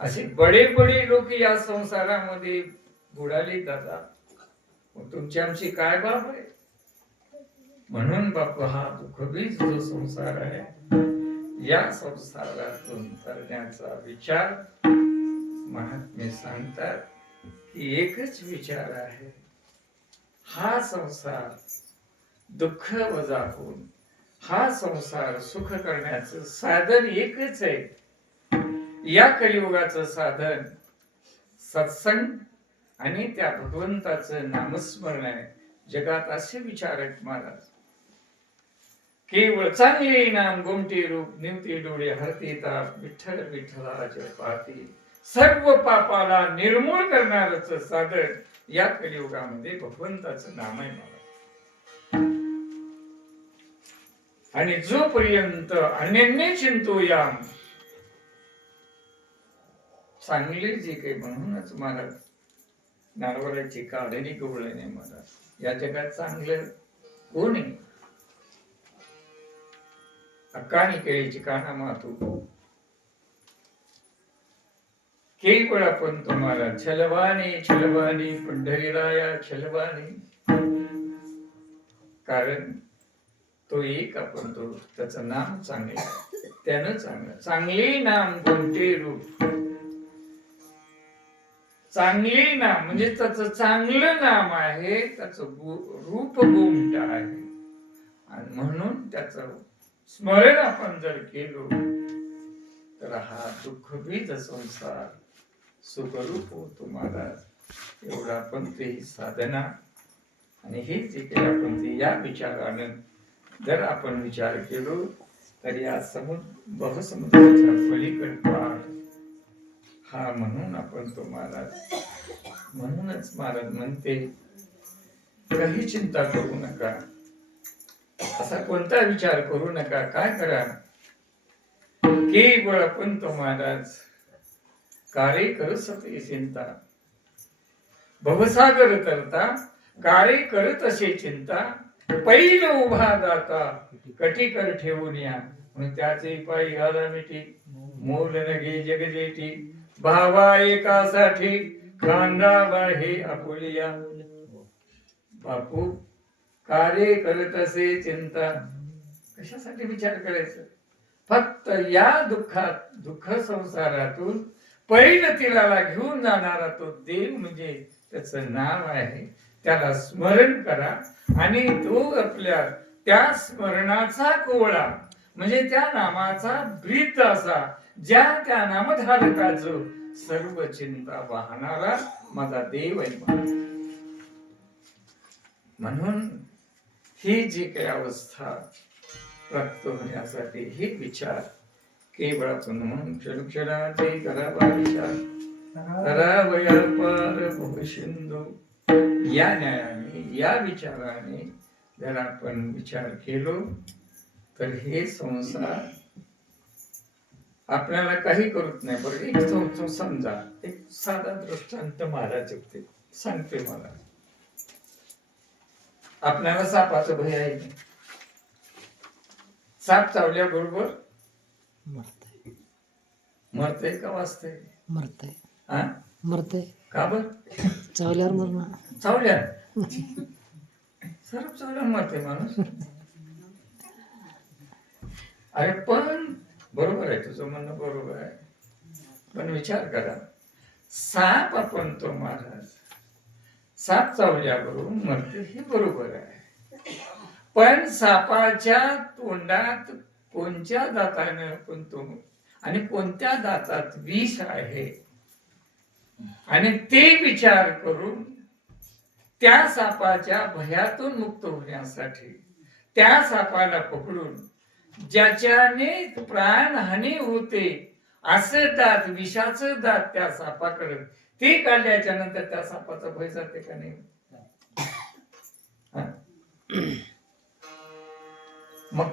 असे बडे बडे लोक या संसारामध्ये बुडाले दादा, मग तुमची आमची काय बाब आहे? म्हणून बापू हा दुःखवीज जो संसार आहे, या संसारातून करण्याचा विचार महात्मे सांगतात की एकच विचार आहे. हा संसार दुःख वजा होऊन, हा संसार सुख करण्याचं साधन एकच आहे. या कलियुगाचं साधन सत्संग आणि त्या भगवंताचं नामस्मरण आहे. जगात असे विचार आहेत महाराज, केवळ चांगले नाम गोमटे रूप, निवते डोळे हरते ताप, विठ्ठल विठ्ठलाच्या पाती. सर्व पापाला निर्मूळ करणारच साधन या कलियुगामध्ये भगवंताचं नाम आहे महाराज. आणि जोपर्यंत अनन्य चिंतोयाम, चांगले जे काही, म्हणूनच महाराज नारळाची काढणी गवळणे महाराज, या जगात चांगलं कोण आहे? अक्कानी केळीची काना मातू, केवळ आपण तुम्हाला छलवाणी छलवाणी पंढरीराया छलवाणी. कारण तो एक आपण तो, त्याचं नाम चांगलं, त्यानं चांगलं. चांगले नाम कोणते रूप, चांगले नाम म्हणजे त्याचं चांगलं नाम आहे, त्याचं रूप गोमट आहे. आणि म्हणून त्याचं स्मरण आपण जर केलो तर हा दुःखभीत संसार सुखरूप होतो महाराज. एवढा आपण ते साधना आणि हे जे काही आपण ते या विचारानं जर आपण विचार केलो तर या बहुसमुद्राच्या पलीकडे पार हा. म्हणून आपण तो महाराज, म्हणूनच महाराज म्हणते काही चिंता करू नका, असा कोणता विचार करू नका. काय करा, केवळ आपण तो महाराज कार्य कर सते चिंता, भवसागर तरता कार्य करत असे चिंता. पैल उभा दाता कटी कर ठेवून या, म्हणून त्याचे पायी घाला मिठी, मोल नगे जगजेठी. भावा एकासाठी खांदा हे आपुलिया. बापू कार्य करत असे चिंता, कशासाठी विचार करायचं? फक्त या दुःखात, दुःख संसारातून पैल तीराला घेऊन जाणारा तो देव म्हणजे त्याचं नाव आहे. त्याला स्मरण करा आणि तो आपल्या त्या स्मरणाचा कोवळा म्हणजे त्या नामाचा ब्रीत असा ज्या त्या नामधारकाचं सर्व चिंता वाहणारा माझा देव आहे म्हणून ही जी काही अवस्था प्राप्त होण्यासाठी हे विचार केवळ आपण क्षणक्षणाचे करावा विचार करावया पार भवसिंधू या न्यायाने या विचाराने जर आपण विचार केलो तर हे संसार आपल्याला काही करत नाही. बरं एक समजा एक साधा दृष्टांत महाराज होते सांगते मला. आपल्याला सापाचं भय आहे. साप चावल्याबरोबर मरतय का वाचतय? मरतय. हा मरतय. का बर? चावल्यावर मरणं. चावल्या सरप चावल्या मरते माणूस. अरे पण बरोबर आहे तुझं म्हणणं बरोबर आहे. पण विचार करा साप आपण तो महाराज साप चावल्याबरोबर मरते हे बरोबर आहे. पण सापाच्या तोंडात कोणत्या दाताने आपण तो आणि कोणत्या दातात विष आहे आणि ते विचार करून त्या सापाच्या भयातून मुक्त होण्यासाठी त्या सापाला पकडून ज्याच्याने प्राणहानी होते असं दात विषाचं दात त्या सापाकडे ते काढल्याच्या नंतर त्या सापाचा भय जाते का नाही? मग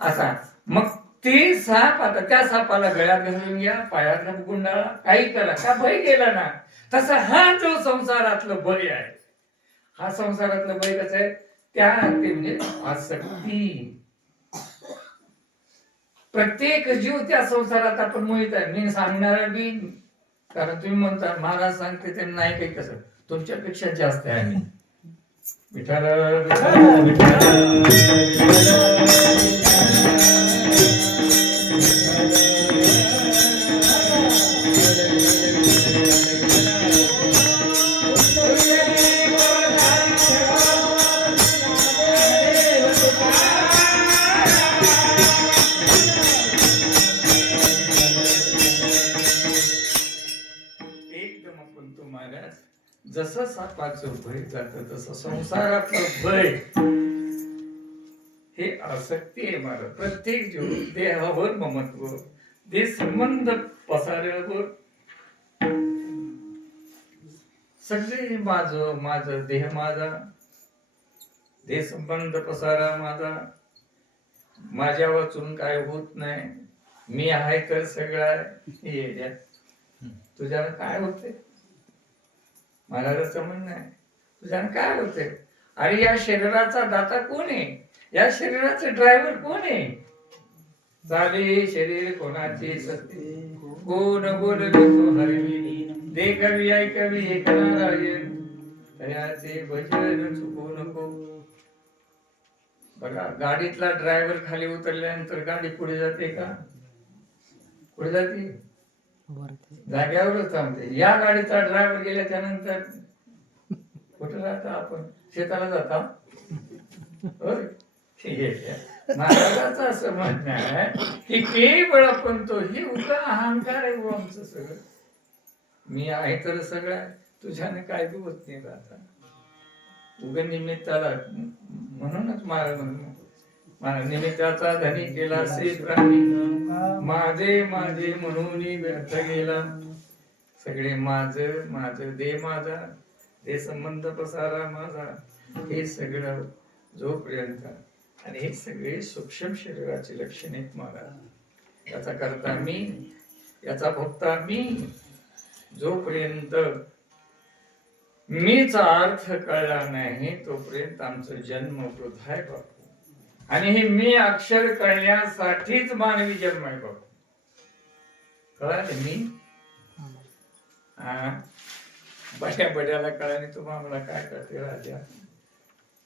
आता मग ते साप आता त्या सापाला गळ्यात घालून घ्या पायातला गुंडाळा काही करा का भय गेला ना. तसा हा जो संसारातलं भय आहे हा संसारातलं भय कसं आहे त्या ते म्हणजे आसक्ती. प्रत्येक जीव त्या संसारात आपण मोहित आहे. मी सांगणार बी कारण तुम्ही म्हणता महाराज सांगते ते नाही काही कसं तुमच्यापेक्षा जास्त आहे आम्ही. विठाल विठाल जसं सापाचं भय जातं तसं संसारातलं भय हे आसक्ती आहे महाराज. प्रत्येक जीव देहावर ममत्व देह संबंध पसाऱ्यावर सगळे माझं माझं देह माझा देह संबंध पसारा माझा माझ्या वाचून काय होत नाही मी आहे तर सगळं आहे. तुझ्याला काय होते महाराजांचं म्हणणं आहे तुझ्यानं काय होते? अरे या शरीराचा दाता कोण आहे? या शरीराचे ड्रायव्हर कोण आहे? चाले शरीर कोणाची सत्य कोण बोलले तो हरवी दे कवी ऐकवी ऐकणारायण तयाचे भजन चुकू नको. बघा गाडीतला ड्रायव्हर खाली उतरल्यानंतर गाडी पुढे जाते का? पुढे जाते जाग्यावरच थांबते. या गाडीचा ड्रायव्हर गेल्याच्या नंतर कुठे राहता आपण? शेताला जाता. महाराजाचं असं म्हणणं आहे की केवळ आपण तो ही उगा अहंकार आहे आमचं सगळं. मी आहे तर सगळं तुझ्याने काय बी होत नाही राहता उगा निमित्ताला. म्हणूनच महाराज निमित्ताचा धनी केला असे प्राणी माझे माझे म्हणून व्यर्थ गेला. सगळे माझं माझं दे माझा दे संबंध पसारा माझा हे सगळं जोपर्यंत आणि हे सगळे सूक्ष्म शरीराचे लक्षण आहेत महाराज. याचा करता मी याचा भोगता मी. जोपर्यंत मीचा अर्थ कळला नाही तोपर्यंत आमचं जन्म वृथा आहे बापू. आणि हे मी अक्षर कळण्यासाठीच मानवी जन्म आहे बापू. कळाले मी बड्या बड्याला कळाले तुम्हाला काय करते राजा.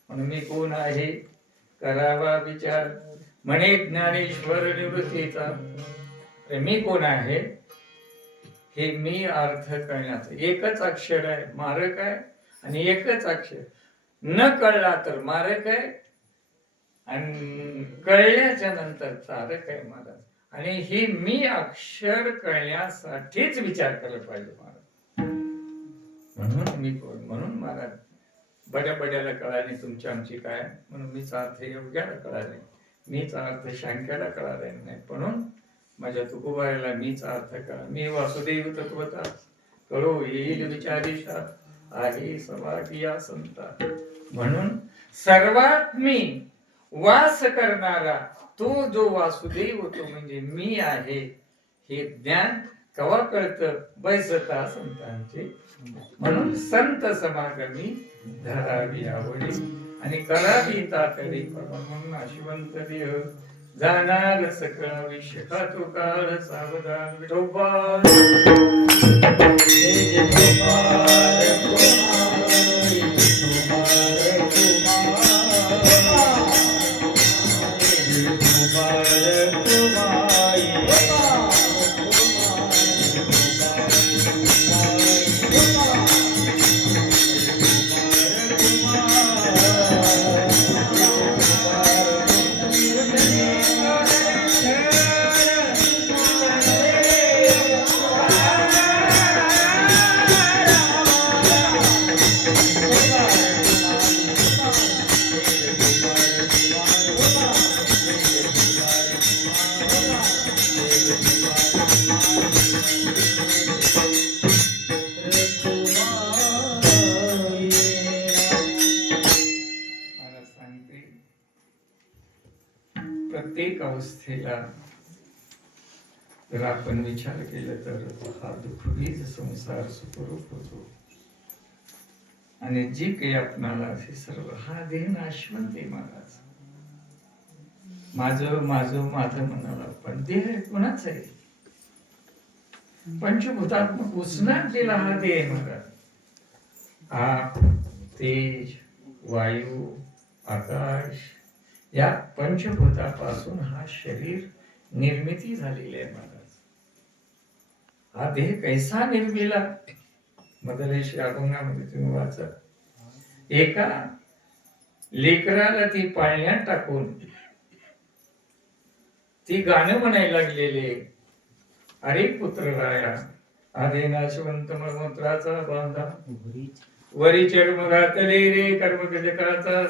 म्हणून मी कोण आहे करावा विचार म्हणे ज्ञानेश्वर निवृत्तीचा. मी कोण आहे हे मी अर्थ कळण्याचं एकच अक्षर आहे मारक आहे आणि एकच अक्षर. न कळला तर मारक आहे आणि कळल्याच्या नंतर चारक आहे महाराज. आणि ही मी अक्षर कळण्यासाठीच विचार केला पाहिजे महाराज. म्हणून मी कोण, म्हणून महाराज बड्या बड्याला कळाली तुमची आमची काय, म्हणून मीचा अर्थ योग्याला कळाले, मीचा अर्थ शांक्याला कळाले नाही. म्हणून माझ्या तुकोबाईला मीचा अर्थ कळा. मी वासुदेव तत्वता कळो येईल विचारिषा आहे सभागिया संता. म्हणून सर्वात मी वास करणारा तो जो वासुदेव तो म्हणजे मी आहे हे ज्ञान कवा कळतं, बैसता संतांचे. म्हणून संत समागमी धरावी आवडी आणि करावी तातडी. म्हणून नाशिवंत देह जाणार सकळ विषय तो काळ सावधान. विठोबा प्रत्येक अवस्थेला जर आपण विचार केला तर हा दुःखवीज संसार सुखरूप होतो. आणि जी काही आपणाला हे सर्व हा देह नाशवंत आहे महाराज. माझं माझं माझं म्हणाला पण देह कोणाच आहे? पंचभूतात्मक उसनात दिला हा देह महाराज. आप, तेज, वायू, आकाश या पंचभूतापासून हा शरीर निर्मिती झालेली आहे महाराज. हा देह कैसा निर्मिला? मदलेशी अभंगामध्ये तुम्ही वाचा. एका लेकराला ती पाळण्यात टाकून ती गाणं म्हणायला लागलेले. अरे पुत्र राया आदे नाशवंत मळमूत्राचा बांधा वरी चर्म घातले रे कर्म गजकाचा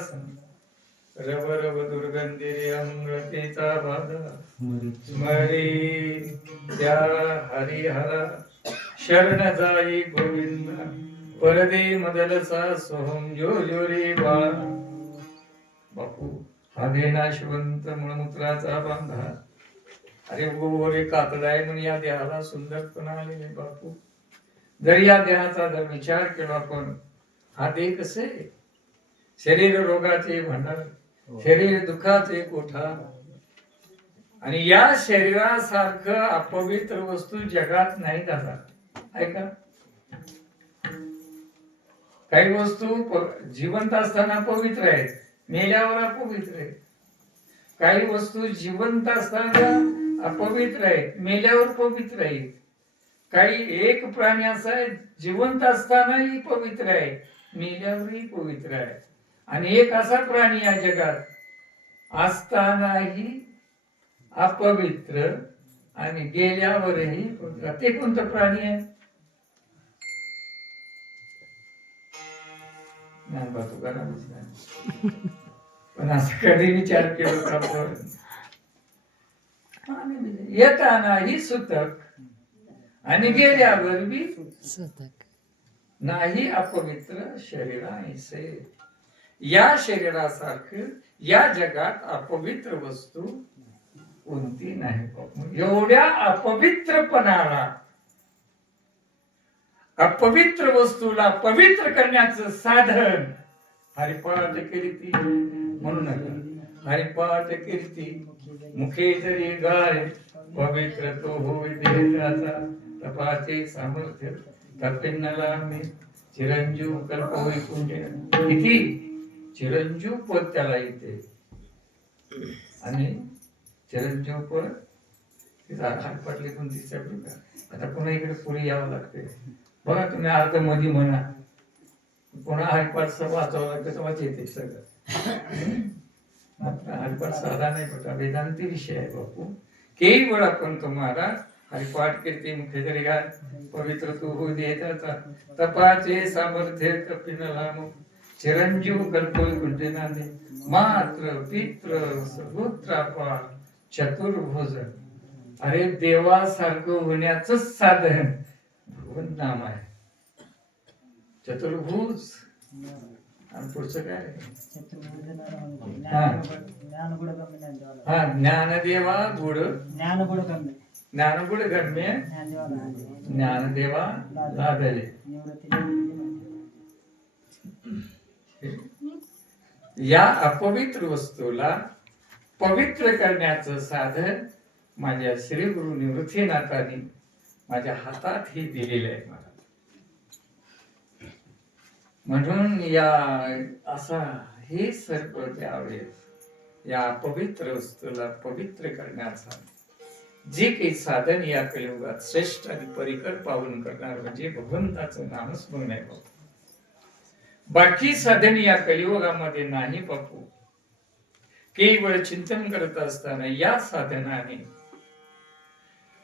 रब रब दुर्गंधी रे अंगतेचा बाधा स्मरे त्या हरिहरा शरण जाई गोविंद परदे मदलसा सोहम जो जो रे बाळा. बापू हा दे नाशवंत मळमूत्राचा बांधा. अरे गोरे कातडाय म्हणून या देहाला सुंदरपणा आलेले बापू. जर या देहाचा जर विचार केला आपण, हा देह कसे शरीर रोगाचे भांडार, शरीर दुःखाचे कोठा. आणि या शरीरासारखं अपवित्र वस्तू जगात नाही दादा. ऐका, काही वस्तू जिवंत असताना पवित्र आहेत, मेल्यावर अपवित्र आहेत. काही वस्तू जिवंत असताना अपवित्र आहेत, मेल्यावर पवित्र आहेत. काही एक प्राणी असा आहे जिवंत असतानाही पवित्र आहे, मेल्यावरही पवित्र आहे. आणि एक असा प्राणी या जगात असतानाही अपवित्र आणि गेल्यावरही पवित्र. ते कोणतं प्राणी आहे? ज्ञानोबा तुकारामच नाही. पण असं कधी विचार केला आपण? येतानाही सुतक आणि गेल्यावर बी सतक नाही अपवित्र शरीरासे. या शरीरासारखं या जगात अपवित्र वस्तू कोणती नाही. एवढ्या अपवित्रपणाला, अपवित्र वस्तूला पवित्र करण्याचं साधन हरिपाठ कीर्ती. म्हणून हरिपाठ कीर्ती मुखे जरी गाय पवित्र तो होय देहाचा तपाचे सामर्थ्य तपिन्नला मी चिरंजीव कल्प होय कुंडे. किती चिरंजीव पद त्याला येते. आणि चिरंजीव पद हरपाट लिहून दिसत का. आता पुन्हा इकडे पुढे यावं लागते. बघा तुम्ही अर्ध मध्ये म्हणा पुन्हा हरिपाठ वाचावं लागतं तेव्हाच येते सगळं. हरिपाठ साधा नाही बघा, वेदांती विषय आहे बापू. केवळ आपण तुम्हाला हरिपाठ कीर्ती मुखे जरी घाल पवित्र तू होऊ दे त्याचा तपाचे सामर्थ्य कपिन लाम चिरंजीव कल्पोल कुंडनाने मात्र पित्र सगोत्रापा चतुर्भुज. अरे देवासारखं होण्याच साधन भगवंत नाम आहे. चतुर्भुज आणि पुढचं काय हा ज्ञानदेवा गुड ज्ञानगुड गम्य ज्ञानदेवा लादले. या अपवित्र वस्तूला पवित्र करण्याचं साधन माझ्या श्री गुरु निवृत्तीनाथांनी माझ्या हातात हे दिलेलं आहे मला. म्हणून या असा हे सर्व त्यावेळेस या पवित्र वस्तूला पवित्र करण्याचा जे काही साधन या कलियुगात श्रेष्ठ आणि परिकर पावन करणार म्हणजे भगवंताचं नामस्मरण आहे बापू. बाकी साधन या कलियुगामध्ये नाही बापू. केवळ चिंतन करत असताना या साधनाने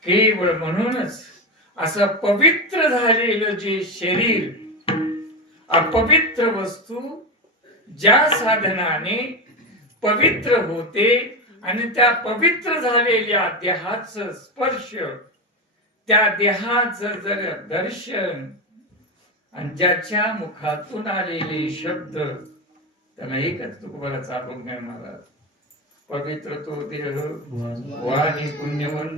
केवळ म्हणूनच असं पवित्र झालेलं जे शरीर अपवित्र वस्तू ज्या साधनाने पवित्र होते आणि त्या पवित्र झालेल्या देहाचं स्पर्श त्या देहाचं जर दर्शन आणि ज्याच्या मुखातून आलेले शब्द त्याला एकच तुकोबाराचा अभंग मला पवित्र तो देह वाणी पुण्यवन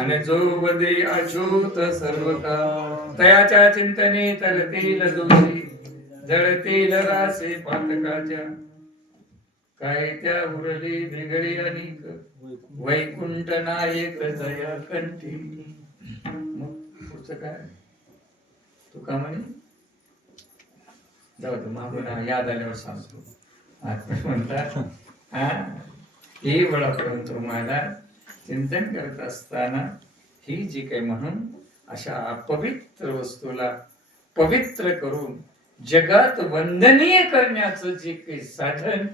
आणि जो वदे अच्युत सर्वका तयाच्या चिंतने तरतील दोषी जळतील रासे पातकाच्या काय त्या उरली बिगडी अनेक वैकुंठ नायक जया कंठी. मग पुढचं काय तुका म्हणे जाऊ दे मागून याद आल्यावर सांगतो. म्हणतात हा केवळापर्यंत तुम्हाला चिंतन करत असताना ही जी काही म्हणून अशा अपवित्र वस्तूला पवित्र करून जगात वंदनीय करण्याचं जे काही साधन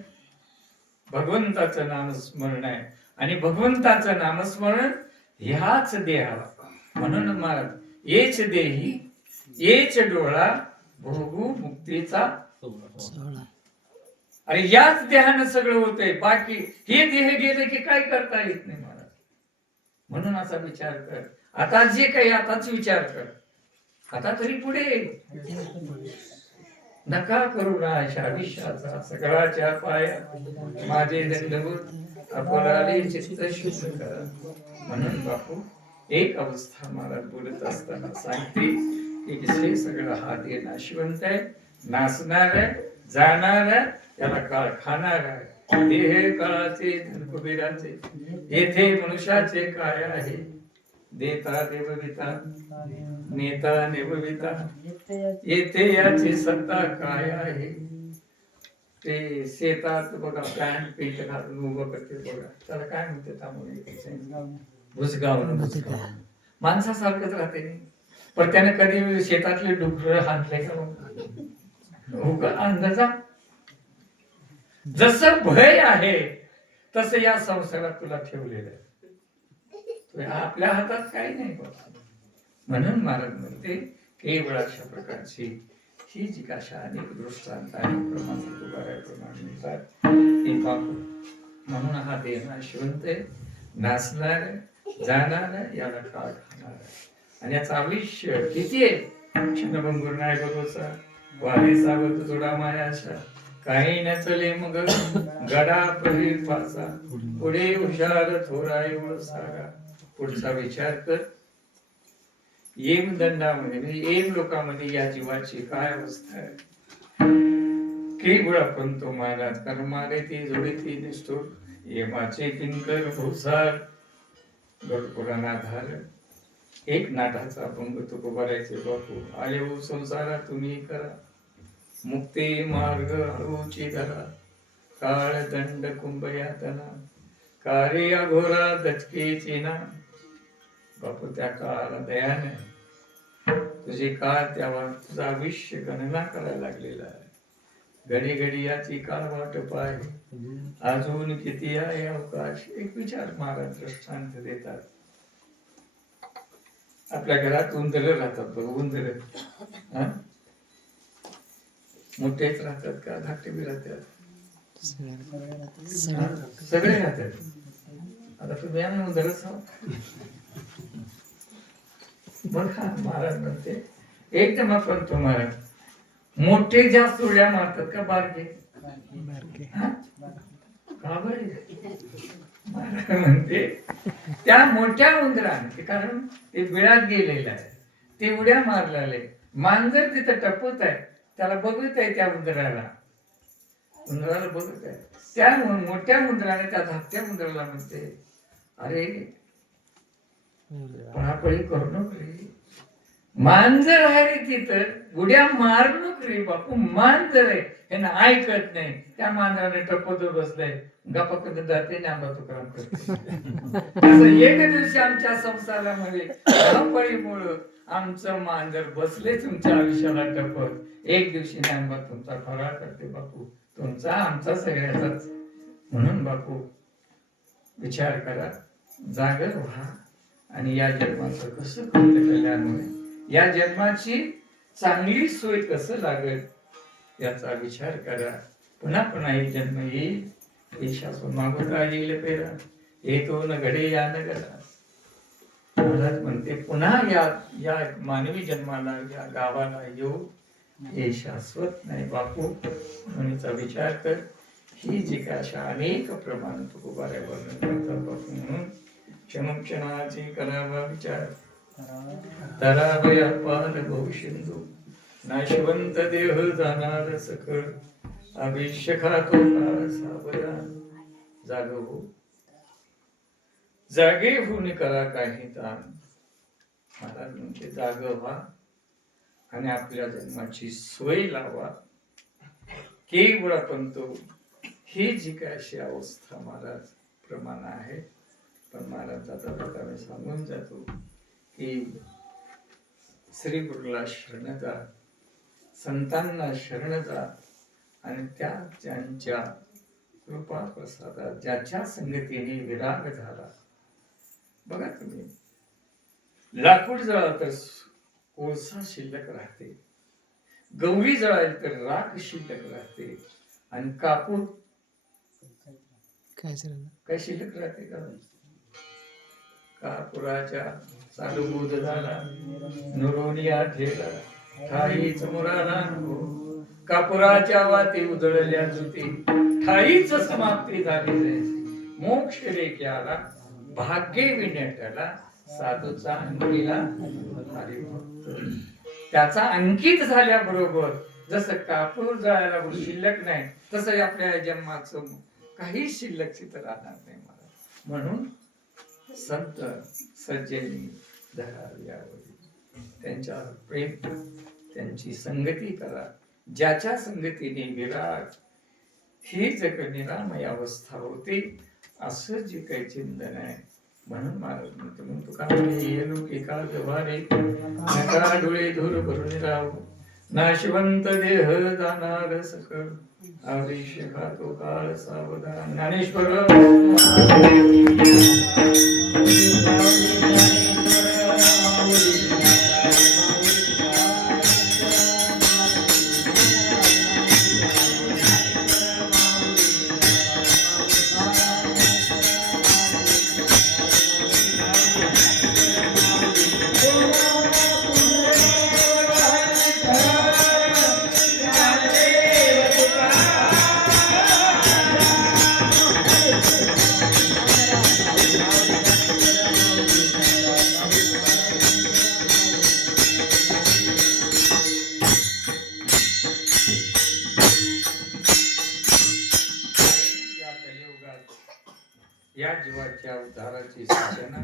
भगवंताचं नामस्मरण आहे. आणि भगवंताचं नामस्मरण ह्याच देहाला म्हणून महाराज येच देही येच डोळा भोगू मुक्तीचा सोहळा. अरे याच देहानं सगळं होतंय. बाकी हे देह गेले की काय करता येत नाही महाराज. म्हणून असा विचार कर. आता जे काही आताच विचार कर. आता तरी पुढे नका करू ना आयुष्याचा सगळ्याच्या पाया माझे दंडवत अपराले चित्त शुद्ध करा. म्हणून बापू एक अवस्था मला बोलत असताना सांगते की हे सगळं हा देह नाशवंत आहे, नाचणार आहे, जाणार आहे, त्याला काळ खाणार आहे. देह काळाचे धनकुबेराचे येथे मनुष्याचे काय आहे. देता देवविता नेता नेवविता येथे याची सत्ता काय आहे. ते शेतात बघा पॅन्ट पेंट घालून उभं करते बघा त्याला काय म्हणते त्यामुळे भुसगावणं भुसगावणं माणसासारखंच राहते. पण त्याने कधी शेतातले डुकर हाणले का उगा अंदाजा. जसं भय आहे तसं या संसारात तुला ठेवलेलं आहे. आपल्या हातात काही नाही बघा. म्हणून महाराज म्हणते केवळ अशा प्रकारची ही जी अशा अनेक दृष्टांत अनेक प्रमाणात उभाराप्रमाणे मिळतात हे बापू. म्हणून हा देह नाशवंत आहे, नाचणार जाणार याला काळ खाणार आहे. आणि याचं आयुष्य किती आहे. क्षणभंगुर नाही बघोचा वारे सावध जोडा मायाशा काही न चले मग गडा प्रवीर पासा पुढे हुशार थोरा एवढ सारा. पुढचा विचार कर. येम दंडामध्ये म्हणजे येम लोकांमध्ये या जीवाची काय अवस्था आहे. केवळ आपण तो महाराज कर्मारे ती जोडीती निष्ठुर येमाचे किंकर भुसार गडपुराणा धार. एक नाटाचा अभंग तो भरायचे बापू. आले हो संसारा तुम्ही करा मुक्ती मार्ग हळूची धरा काळ दंड कुंभयातना कार्य अघोरा दचके चिना. बापू त्या काळाला दया नाही. तुझे काळ त्यावर तुझं आयुष्य गणना करायला लागलेला आहे. घडी घडी याची काळ वाटप आहे. अजून किती आहे अवकाश. एक विचार महाराज दृष्टांत देतात. आपल्या घरात उंदर राहतात बघ, उंदर मोठेच राहतात का धाकटे बी राहतात? सगळे राहतात. आता तुम्ही आम्ही उंदरच आहोत. बघा महाराज म्हणते एकदम आपण तुम्हाला मोठे जास्त उड्या मारतात का बारके? का बरे? महाराज म्हणते त्या मोठ्या उंदराने, कारण ते बिळात गेलेलं आहे, ते उड्या मारलेले, मांजर तिथं टपत आहे, त्याला बघत आहे, त्या उंदराला बघत आहे. त्या मोठ्या उंदराने त्या धाकट्या उंदराला म्हणते, अरे पळापळी करू नको रे, मांजर आहे रे तिथं, उड्या मार नको रे बापू, मांजर आहे, हे ना ऐकत नाही. त्या मांजराने टपत बसलाय, गप्पा जाते ना आंबा तुकाराम करते. असं एक दिवशी आमच्या संसारामध्ये धावपळीमुळं आमचं मांजर बसले तुमच्या आयुष्याला टपत. एक दिवशी नांबा तुमचा फराळ करते बापू, तुमचा आमचा सगळ्याचाच. म्हणून बापू विचार करा, जागर व्हा आणि या जन्माचं कसं कल्याण होईल, या जन्माची चांगली सोय कसं लागेल याचा विचार करा. पुन्हा पुन्हा एक जन्म येईल, देशातून मागवता येईल पेरा, येतो न घडे या न घडा. महाराज म्हणते पुन्हा या मानवी जन्माला, या गावाला येऊ हे शाश्वत नाही बापू. म्हणूनचा विचार कर. ही जी काय अशा अनेक प्रमाण तुकोबाऱ्या वर्णन करतात बापू. म्हणून क्षणक्षणाची करावा विचार, तरावया पाल बहु सिंधू, नाशवंत देह जाणार सकळ, आयुष्य खातो काळ सावधान. जाग हो, जागे होऊन करा काही ताण. महाराज म्हणजे जाग व्हा आणि आपल्या जन्माची सोय लावा. केवळ आपण तो ही जी काय अशी अवस्था महाराज प्रमाण आहे. पण महाराज जाता जाता मी सांगून जातो की श्री गुरुला शरण जा, संतांना शरण जा आणि त्या त्यांच्या कृपा प्रसादात ज्याच्या संगतीने विराग झाला. बघा तुम्ही, लाकूड जळाल तर कोळसा शिल्लक राहते, गवळी जळाल तर राख शिल्लक राहते, आणि कापूर काय शिल्लक राहते का? कापुराच्या चालूबूद झाला, नुरोनिया ठेला, ठाईच मुराला नको. कापुराच्या वाती उजळल्या जुती, ठाईच समाप्ती झाली जैसी. मोक्ष रेख्याला भाग्य विण्याला, साधूचा अंकीला हरिभक्त. त्याचा अंकित झाल्याबरोबर जसं कापूर जळायला शिल्लक नाही, तसं आपल्या जन्माचं काही शिल्लक तिथं राहणार नाही मला. म्हणून संत सज्जनी धरावी यावरी, त्यांच्यावर प्रेम, त्यांची संगती करा. ज्याच्या संगतीने विराग ही जग निरामय अवस्था होते, असं जे काही चिंतन आहे. म्हणून महाराज म्हणतो, मग तुका येलो एका व्यवहारे, नका डोळे धूर भरून राहू, नाशवंत देह जाणार सकळ, आयुष्य खातो काळ सावधान. ज्ञानेश्वर या जीवाच्या उद्धाराची सूचना.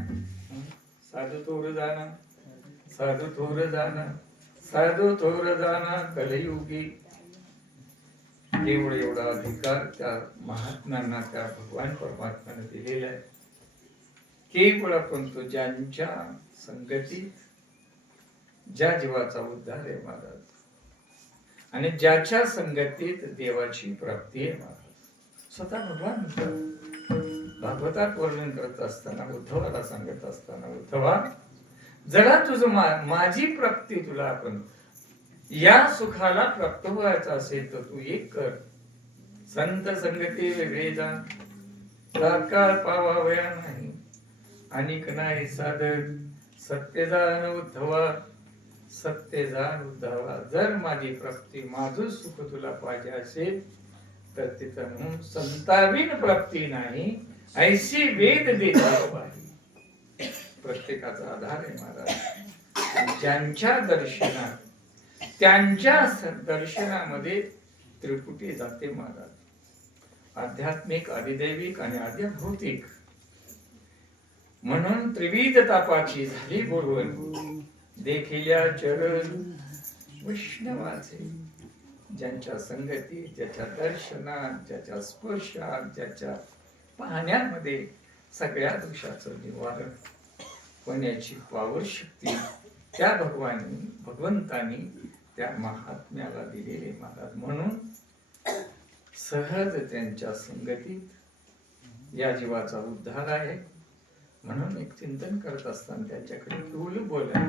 साधू थोर जाना, साधू थोर जाना, साधू थोर जाना कलयुगी. केवळ एवढा अधिकार त्या महात्म्यांना, त्या भगवान परमात्म्याने दिलेला आहे. केवळ आपण तो ज्यांच्या संगतीत ज्या जीवाचा उद्धार आहे महाराज आणि ज्याच्या संगतीत देवाची प्राप्ती आहे महाराज. स्वतः भगवान भागवतात वर्णन करत असताना उद्धवाला सांगत असताना, उद्धवा जरा तुझं माझी प्राप्ती तुला आपण या सुखाला प्राप्त व्हायचं असेल तर तू एक कर. संत संगती वेगळे जा, तात्काळ पावावया नाही, अनिक नाही साधक. सत्य जाण उद्धवा, सत्य जाण उद्धवा. जर माझी प्राप्ती माझं सुख तुला पाहिजे असेल तर तिथं म्हणून संताविन प्राप्ती नाही, ऐशी वेद देता बाही. प्रत्येकाचा आधार आहे महाराज. ज्यांच्या दर्शनात, त्यांच्या दर्शनामध्ये त्रिपुटी जाते महाराज. आध्यात्मिक, अधिदैविक आणि आध्याभौतिक म्हणून त्रिविध तापाची झाली बोलवण. देखिल्या चरण वैष्णवाचे. ज्यांच्या संगती, ज्याच्या दर्शनात, ज्याच्या स्पर्शात, ज्याच्या पाहण्यामध्ये सगळ्या दोषाचं निवारण होण्याची पावर शक्ती त्या भगवंतानी त्या महात्म्याला दिलेले महाराज. म्हणून सहज त्यांच्या संगतीत या जीवाचा उद्धार आहे. म्हणून एक चिंतन करत असताना त्याच्याकडे टूल बोला.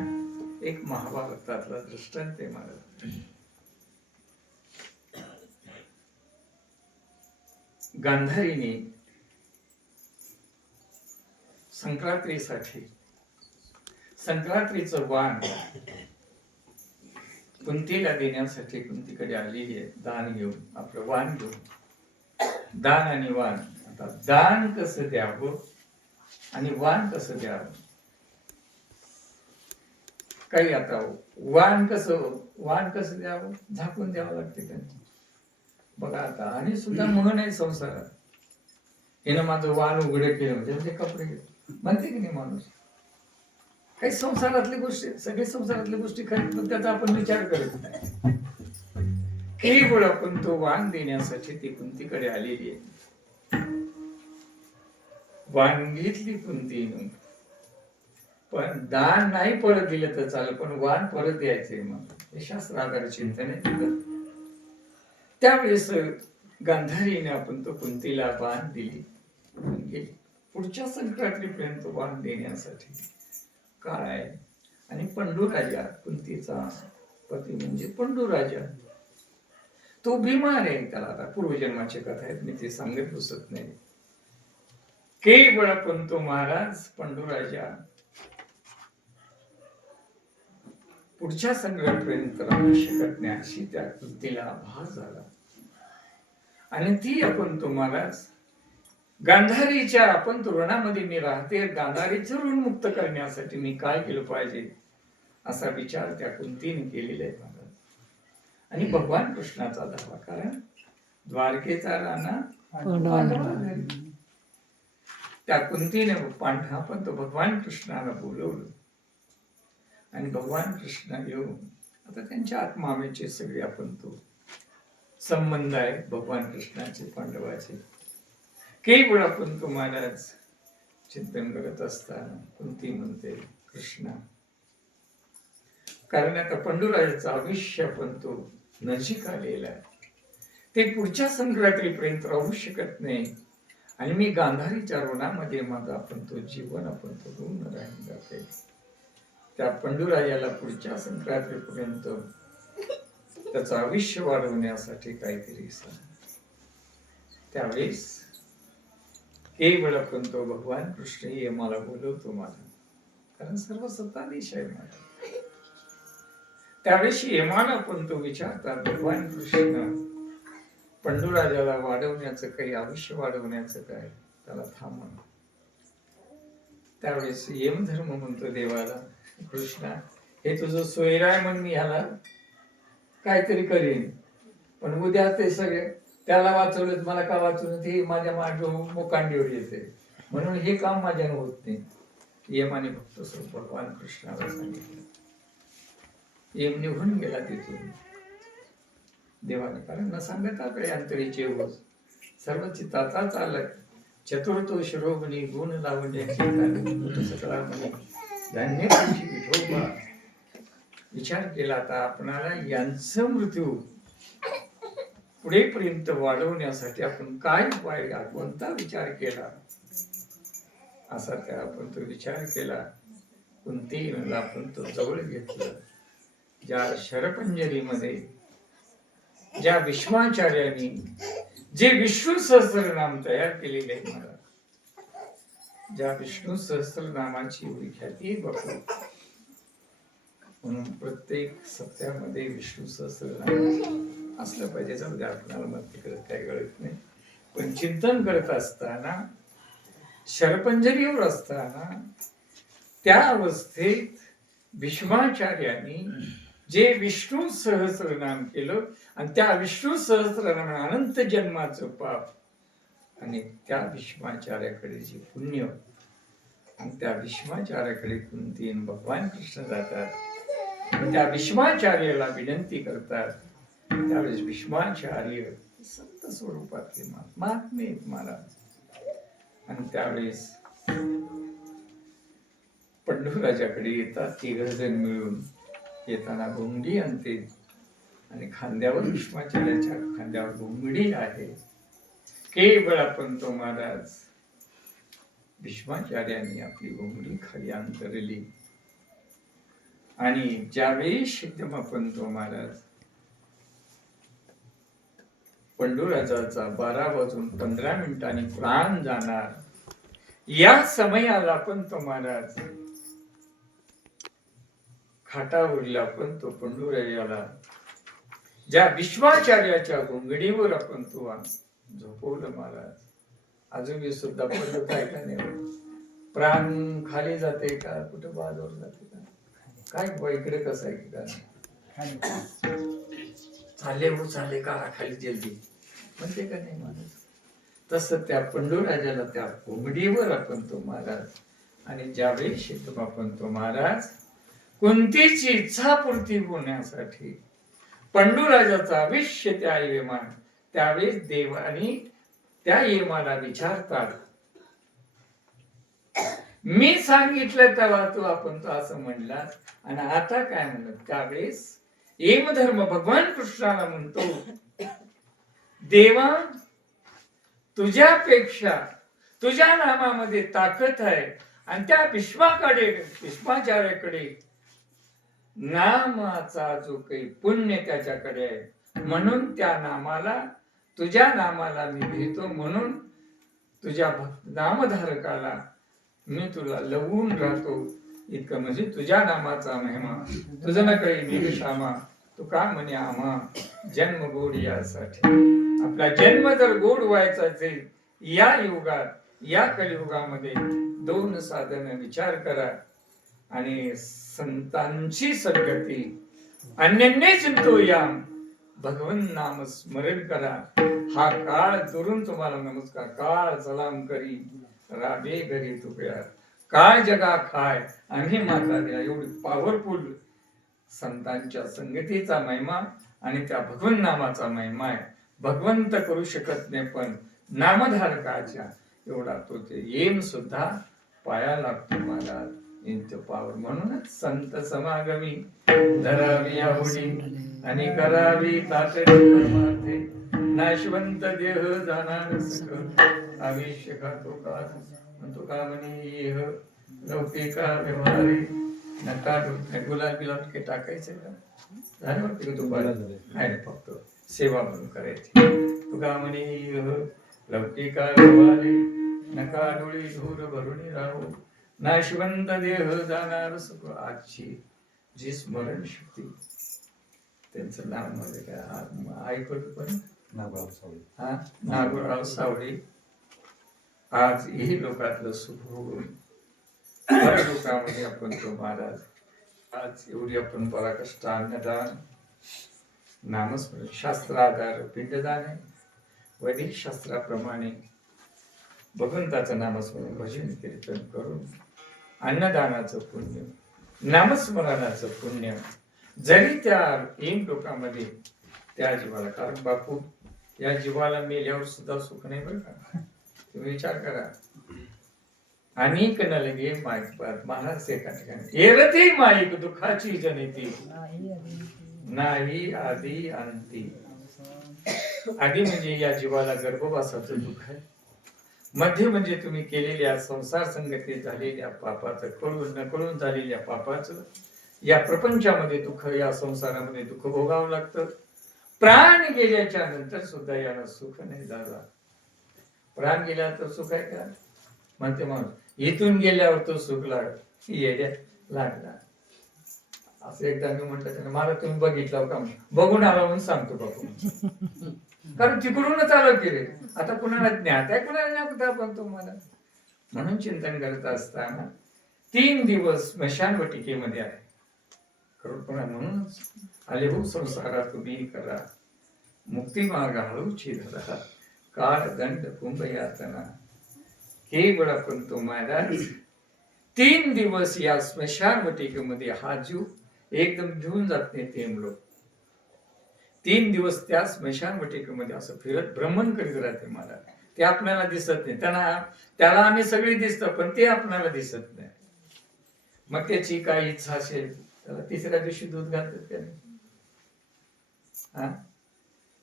एक महाभारतातला दृष्टांत आहे महाराज. गांधारीने संक्रांतीसाठी संक्रांतीचं वाण कुंतीला देण्यासाठी कुंतीकडे आलेली आहे. दान घेऊन, आपलं वाण घेऊन. दान आणि वाण. आता दान कसं द्यावं आणि वाण कसं द्यावं, काही आता वाण कसं द्यावं, झाकून द्यावं लागते त्यांना. बघा आता, आणि सुद्धा म्हण आहे संसारात, हिनं माझं वाण उघडं केलं म्हणजे कपडे म्हणते की नाही माणूस. काही संसारातल्या गोष्टी, सगळे संसारातल्या गोष्टी खरी, पण त्याचा आपण विचार करत नाही. केवळ आपण तो वाण देण्यासाठी ती कुंतीकडे आलेली आहे. वाण घेतली कुंतीनं, पण दान नाही परत दिलं तर चालेल, पण वाण परत द्यायचंय. मग हे शास्त्राधार चिंतन आहे तिथं. त्यावेळेस गांधारीने आपण तो कुंतीला वाण दिली. पुढच्या संक्रांतीपर्यंत वाण देण्यासाठी काय. आणि पंडूराजा, कुंतीचा पती म्हणजे पंडूराजा, तो बिमार आहे. त्याला आता पूर्वजन्माची कथा आहेत, मी ते सांगत बसत नाही. केवळ पण तो महाराज पंडूराजा पुढच्या संग्रहापर्यंत राहू शकत नाही अशी त्या कुंतीला आभास झाला. आणि ती आपण तो महाराज गांधारीच्या आपण तो ऋणामध्ये मी राहते, गांधारीचं ऋण मुक्त करण्यासाठी मी काय केलं पाहिजे असा विचार त्या कुंतीने केलेला आहे महाराज. आणि भगवान कृष्णाचा धावा, कारण द्वारकेचा राणा पांडवांना. त्या कुंतीने पांढरा पण तो भगवान कृष्णाला बोलवलं. आणि भगवान कृष्ण येऊन आता त्यांच्या आत्मावेचे सगळे आपण तो संबंध आहे भगवान कृष्णाचे पांडवाचे. केवळ आपण तो महाराज चिंतन करत असताना कुंती म्हणते कृष्णा, कारण आता पंडुराजाचं आयुष्य पण तो नजीक आलेला आहे. ते पुढच्या संक्रांतीपर्यंत राहू शकत नाही. आणि मी गांधारीच्या ऋणामध्ये माझा आपण तो जीवन आपण तो ऋण राहून जाते. त्या पंडुराजाला पुढच्या संक्रांतीपर्यंत त्याचं आयुष्य वाढवण्यासाठी काहीतरी त्यावेळेस केवळ आपण तो भगवान कृष्ण हे मला बोलवतो माझा, कारण सर्व सत्ताधीश आहे माझा. त्यावेळेस यमाला पण तो विचारतात भगवान कृष्ण पंडुराजाला वाढवण्याचं काही, आयुष्य वाढवण्याचं काय, त्याला थांबव. त्यावेळेस यमधर्म म्हणतो देवाला, कृष्णा हे तुझं सोयराय म्हणून मी ह्याला काहीतरी करेन, पण उद्या ते सगळे त्याला वाचवलं मला का वाचवलं, ते माझ्या मोकांडीवर येते, म्हणून हे काम माझ्यानं होत नाही. यमाने फक्त भगवान कृष्णाला सांगितलं. यम निघून गेला तिथून देवाने, कारण न सांगता आपल्या अंतरीचे होत सर्व चित्ताचा चालक चतुर्थो शिरोमणी गुण लावण्याची सकळा म्हणे धान्य विठोबा. विचार केला तर आपणाला यांचं मृत्यू पुढेपर्यंत वाढवण्यासाठी आपण काय उपाय कोणता विचार केला असा त्या आपण तो विचार केला. कुंतीला आपण तो जवळ घेतलं. ज्या शरपंजरीमध्ये ज्या भीष्माचार्यांनी जे विष्णू सहस्त्रनाम तयार केलेले आहे मला, ज्या विष्णू सहस्त्रनामाची एवढी ख्याती बघतो, म्हणून प्रत्येक सत्यामध्ये विष्णू सहस्त्रनाम असलं पाहिजे. जाऊ द्या, आपल्याला मत करत काही कळत नाही, पण चिंतन करत असताना शरपंजरीवर असताना त्या अवस्थेत भीष्माचार्यांनी जे विष्णू सहस्त्रनाम केलं आणि त्या विष्णू सहस्त्रनाम अनंत जन्माचं पाप आणि त्या भीष्माचार्याकडे जे पुण्य आणि त्या भीष्माचार्याकडे कुंती आणि भगवान कृष्ण जातात आणि त्या भीष्माचार्याला विनंती करतात. त्यावेळेस भीष्माचार्य संत स्वरूपातले महात्मे आहेत महाराज. आणि त्यावेळेस पंडूराजाकडे येतात. 3 जण मिळून येताना घोंगडी आणते आणि खांद्यावर भीष्माचार्याच्या खांद्यावर घोंगडी आहे. केवळ आपण तो महाराज भीष्माचार्यांनी आपली घोंगडी खाली अंतरली आणि ज्यावेळी आपण तो महाराज पंडूराजाचा 12:15 प्राण जाणार, या समयाला पण तो महाराज खाटावरील आपण तो पंडूराजाला ज्या भीष्माचार्याच्या घोंगडीवर आपण तो झोपवलं महाराज. अजून सुद्धा पडत आहे का नाही? प्राण खाली जाते का कुठं बाजूवर जाते का काय इकडे कसं आहे का चाले का खाली जल्दी म्हणते का नाही माणूस? तसं त्या पंडूराजाला त्या घोंगडीवर आपण तो महाराज आणि ज्यावेळी आपण तो महाराज कुंतीची इच्छा पूर्ती होण्यासाठी पंडूराजाचा आयुष्य त्या यमान, त्यावेळेस देवानी त्या यमाला विचारतात, मी सांगितलं तेव्हा तू आपण तो असं म्हणला आणि आता काय म्हणत? त्यावेळेस यमधर्म भगवान कृष्णाला म्हणतो, देवा तुझ्यापेक्षा तुझ्या नामामध्ये ताकद आहे आणि त्या भीष्माचार्याकडे नामाचा जो काही पुण्य त्याच्याकडे आहे, म्हणून त्या नामाला तुझ्या नामाला मी घेतो, म्हणून तुझ्या नामधारकाला मी तुला लवून राहतो इतकं. म्हणजे तुझ्या नामाचा महिमा तुझं न कळे निगशामा, तू का म्हणे आम्हा जन्म गोड यासाठी. आपला जन्म जर गोड व्हायचा असेल या युगात, या कलियुगामध्ये 2 साधन विचार करा आणि संतांची सद्गती, अन्यन्य चिंतोयाम, भगवन नाम स्मरण करा. हा काळ दुरून तुम्हाला नमस्कार. काळ सलाम करी राबे घरी तुकड्या, काय जगा खाय आम्ही माता द्या. एवढी पॉवरफुल संतांच्या संगतीचा महिमा आणि त्या भगवन नामाचा महिमा आहे. भगवंत करू शकत नाही, पण नामधारकाच्या एवढा तो ते येम सुद्धा पाया लागतो महाराज. यांचं पावर. म्हणूनच संत समागमी धरावी आवडी आणि करावी तातडी परमार्थे, नाशवंत देह जाणार सक आयुष्य खातो का म्हणतो का म्हणे लौकिका व्यवहारी नका गुलाब बिलाब के टाकायचं का झालं वाटतं का तुम्हाला? नाही, फक्त सेवा म्हणून करायची. तुका म्हणे लौकिका व्यवहारी नका डोळी धूर भरून राहू, नाशवंत देह जाणार सुख. आजची जी स्मरण शक्ती, त्यांचं नाव मध्ये काय ऐकत पण नागोराव सावळे. आज ही लोकातलं सुख होऊन लोकांमध्ये आपण तो महाराज आज एवढी आपण पराकष्ट अन्नदान, नामस्मरण, शास्त्राधार पिंडदान आहे. वैदिक शास्त्राप्रमाणे भगवंताचं नामस्मरण, भजन कीर्तन करून अन्नदानाचं पुण्य, नामस्मरणाचं पुण्य जरी त्या 3 लोकांमध्ये त्या जीवाला, कारण बापू या जीवाला मेल्यावर सुद्धा सुख नाही बरं का. तुम्ही विचार करा. अनेक नलगे मायपात महाराज एका ठिकाणी एरती माईक दुःखाची जनिती नाही आधी अंती. आधी म्हणजे या जीवाला गर्भवासाचं दुःख आहे. मध्य म्हणजे तुम्ही केलेल्या संसार संगतीत झालेल्या पापाचं, कळून न कळून झालेल्या पापाचं या प्रपंचामध्ये दुःख, या संसारामध्ये दुःख भोगावं लागतं. प्राण गेल्याच्या नंतर सुद्धा याला सुख नाही झाला. प्राण गेला तर सुख आहे का म्हणते माणूस, इथून गेल्यावर तो सुख लागला. असं एकदा मी म्हटलं त्याने, मला तुम्ही बघितलं का? बघून आला म्हणून सांगतो बापू. कारण तिकडूनच आलो की रे, आता कुणाला ज्ञात आहे कुणाला ज्ञात आपण तुम्हाला. म्हणून चिंतन करत असताना 3 दिवस स्मशानवटिकेमध्ये आहे. म्हणूनच आले हो संसारात तुम्ही करा, मुक्ती मार्ग हळूची धरा, काळ दंड कुंभ यातना केवळ आपण तुम्हाला 3 दिवस या स्मशानवटिकेमध्ये हा जीव एकदम घेऊन जात नाही. ते लोक 3 दिवस त्या स्मशानवटिकेमध्ये असं फिरत भ्रमण करीत राहते. मला ते आपल्याला दिसत नाही, त्याला आम्ही सगळी दिसतो पण ते आपल्याला दिसत नाही. मग त्याची काय इच्छा असेल त्याला 3ऱ्या दिवशी दूध घालतात त्याने.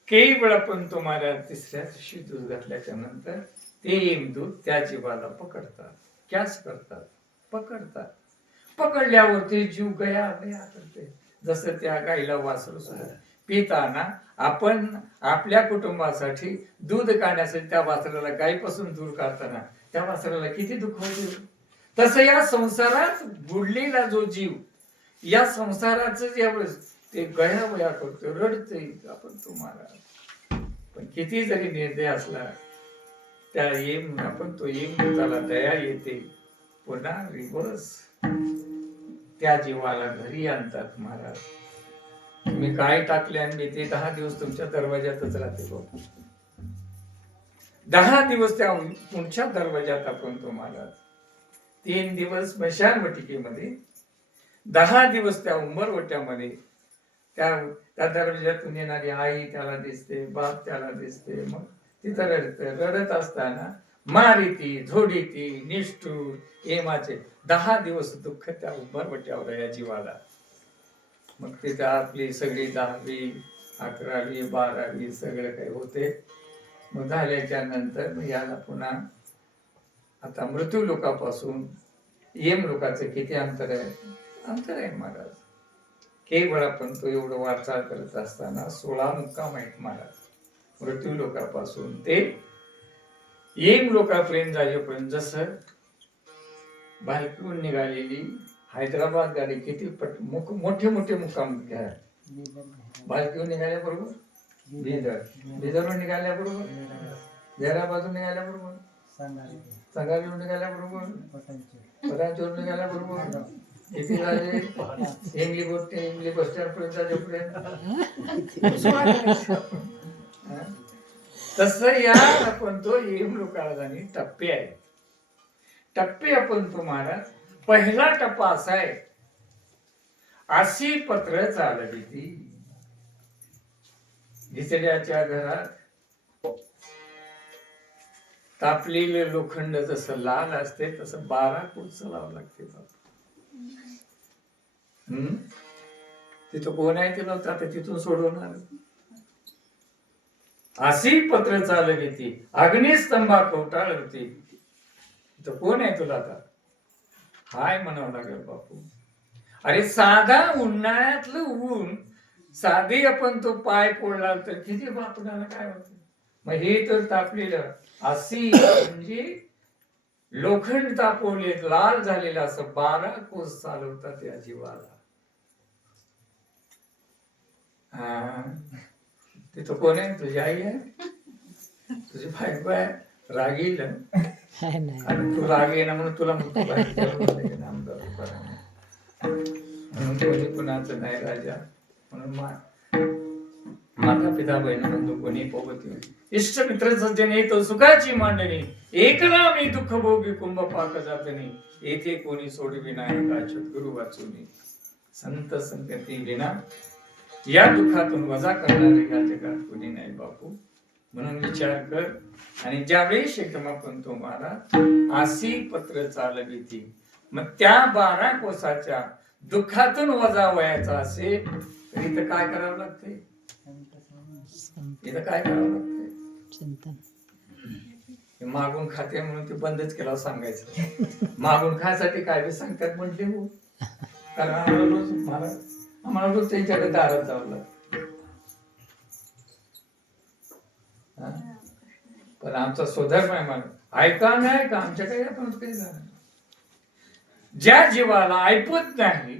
केवळ आपण तुम्हाला 3ऱ्या दिवशी दूध घातल्याच्या नंतर ते दूध त्या जीवाला पकडतात. कॅच करतात, पकडतात. पकडल्यावरती जीव गया करते. जसं त्या गाईला वासरू सुद्धा पिताना आपण आपल्या कुटुंबासाठी दूध काढण्यासाठी त्या वासराला गायीपासून दूर काढताना त्या वासराला किती दुःख होते. तसं या संसारात बुडलेला जो जीव, या संसाराचं ज्यावेळेस ते गयावया करतो, रडते आपण तुम्हाला. पण किती जरी निर्दय असला त्या आपण तो त्याला दया येते, पुन्हा रिवर्स त्या जीवाला घरी आणतात. महाराज तुम्ही काय टाकले आणि मी ते 10 दिवस तुमच्या दरवाजातच राहते बाबू. 10 दिवस त्या तुमच्या दरवाजात आपण तुम्हाला 3 दिवस स्मशानवटिकेमध्ये, 10 दिवस त्या उंबरवट्यामध्ये. त्या दरवाजातून येणारी आई त्याला दिसते, बाप त्याला दिसते. मग तिथं रडत असताना मारिती झोडीती निष्ठूर येमाचे 10 दिवस दुःख त्या उंबरवट्यावर या जीवाला. मग तिथं आपली सगळी 10वी 11वी 12वी सगळं काही होते. मग झाल्याच्या नंतर मग याला पुन्हा आता मृत्यू लोकापासून येम लोकाचं किती अंतर आहे? अंतर आहे महाराज. केवळ आपण तो एवढं वाटचाल करत असताना 16 मुक्काम आहेत महाराज. मृत्यू लोकापासून ते येम लोकापर्यंत जाईपर्यंत. जसं बाहेरून निघालेली हैदराबाद गाडी किती मोठे मोठे मुक्काम घ्या. बाहेरून निघाल्याबरोबर बिदरवरून निघाल्याबरोबर, जैराबादून निघाल्याबरोबर, संगारीवरून निघाल्याबरोबर, पटांचवरून निघाल्याबरोबर किती झाले? इमली बस स्टँड पर्यंत जाईपर्यंत. तसं या आपण तो येम लोकाला टप्पे आहे. टप्पे आपण तुम्हाला पहिला टप्पा असा आहे, अशी पत्र चालली ती भिसड्याच्या घरात तापलेले लोखंड जसं लाल असते तसं 12 कोस लावावं लागते. तिथं कोण आहे ते नव्हतं, आता तिथून सोडवणार. अशी पत्र चालली ती अग्निस्तंभा कवटाळ होती. तिथं कोण आहे तुला आता? हाय म्हणावं लागेल बापू. अरे साधा उन्हाळ्यातलं ऊन, साधी आपण तो पाय पोळला तर किती बापणाला काय होत. मग हे तर तापलेलं अशी म्हणजे लोखंड तापवले लाल झालेलं असं 12 कोस चालवतात या जीवाला. तिथं कोण आहे? तुझी आई आहे, तुझी बायको आहे. रागील आणि तू राग येणार म्हणून तुला म्हणून कुणाचं नाही राजा. म्हणून माता पिता बहीण बंधू कोणी पवती इष्ट मित्र सज्जन येतो सुखाची मांडणी. एकला मी दुःख भोगी कुंभ पाक जातनी. येथे कोणी सोडवी नाही का सद्गुरु वाचुनी. संत संगती विना या दुःखातून वजा करणारे या जगात कोणी नाही बापू. म्हणून विचार कर. आणि ज्यावेळी एकदम आपण तुम्हाला आसी पत्र चालविती, मग त्या 12 कोसाच्या दुःखातून वजा व्हायचा असेल तर इथं काय करावं लागते? इथं काय करावं लागते? चिंतन. हे मागून खाते म्हणून ते बंदच केलं सांगायचं. मागून खायसाठी काय बी सांगतात म्हटले हो. कारण आम्हाला रोज त्यांच्याकडे दारात जावं लागतं. हा? पण आमचा स्वधर्म आहे मला ऐका नाही का आमच्याकडे आपण काही झालं. ज्या जीवाला ऐकत नाही,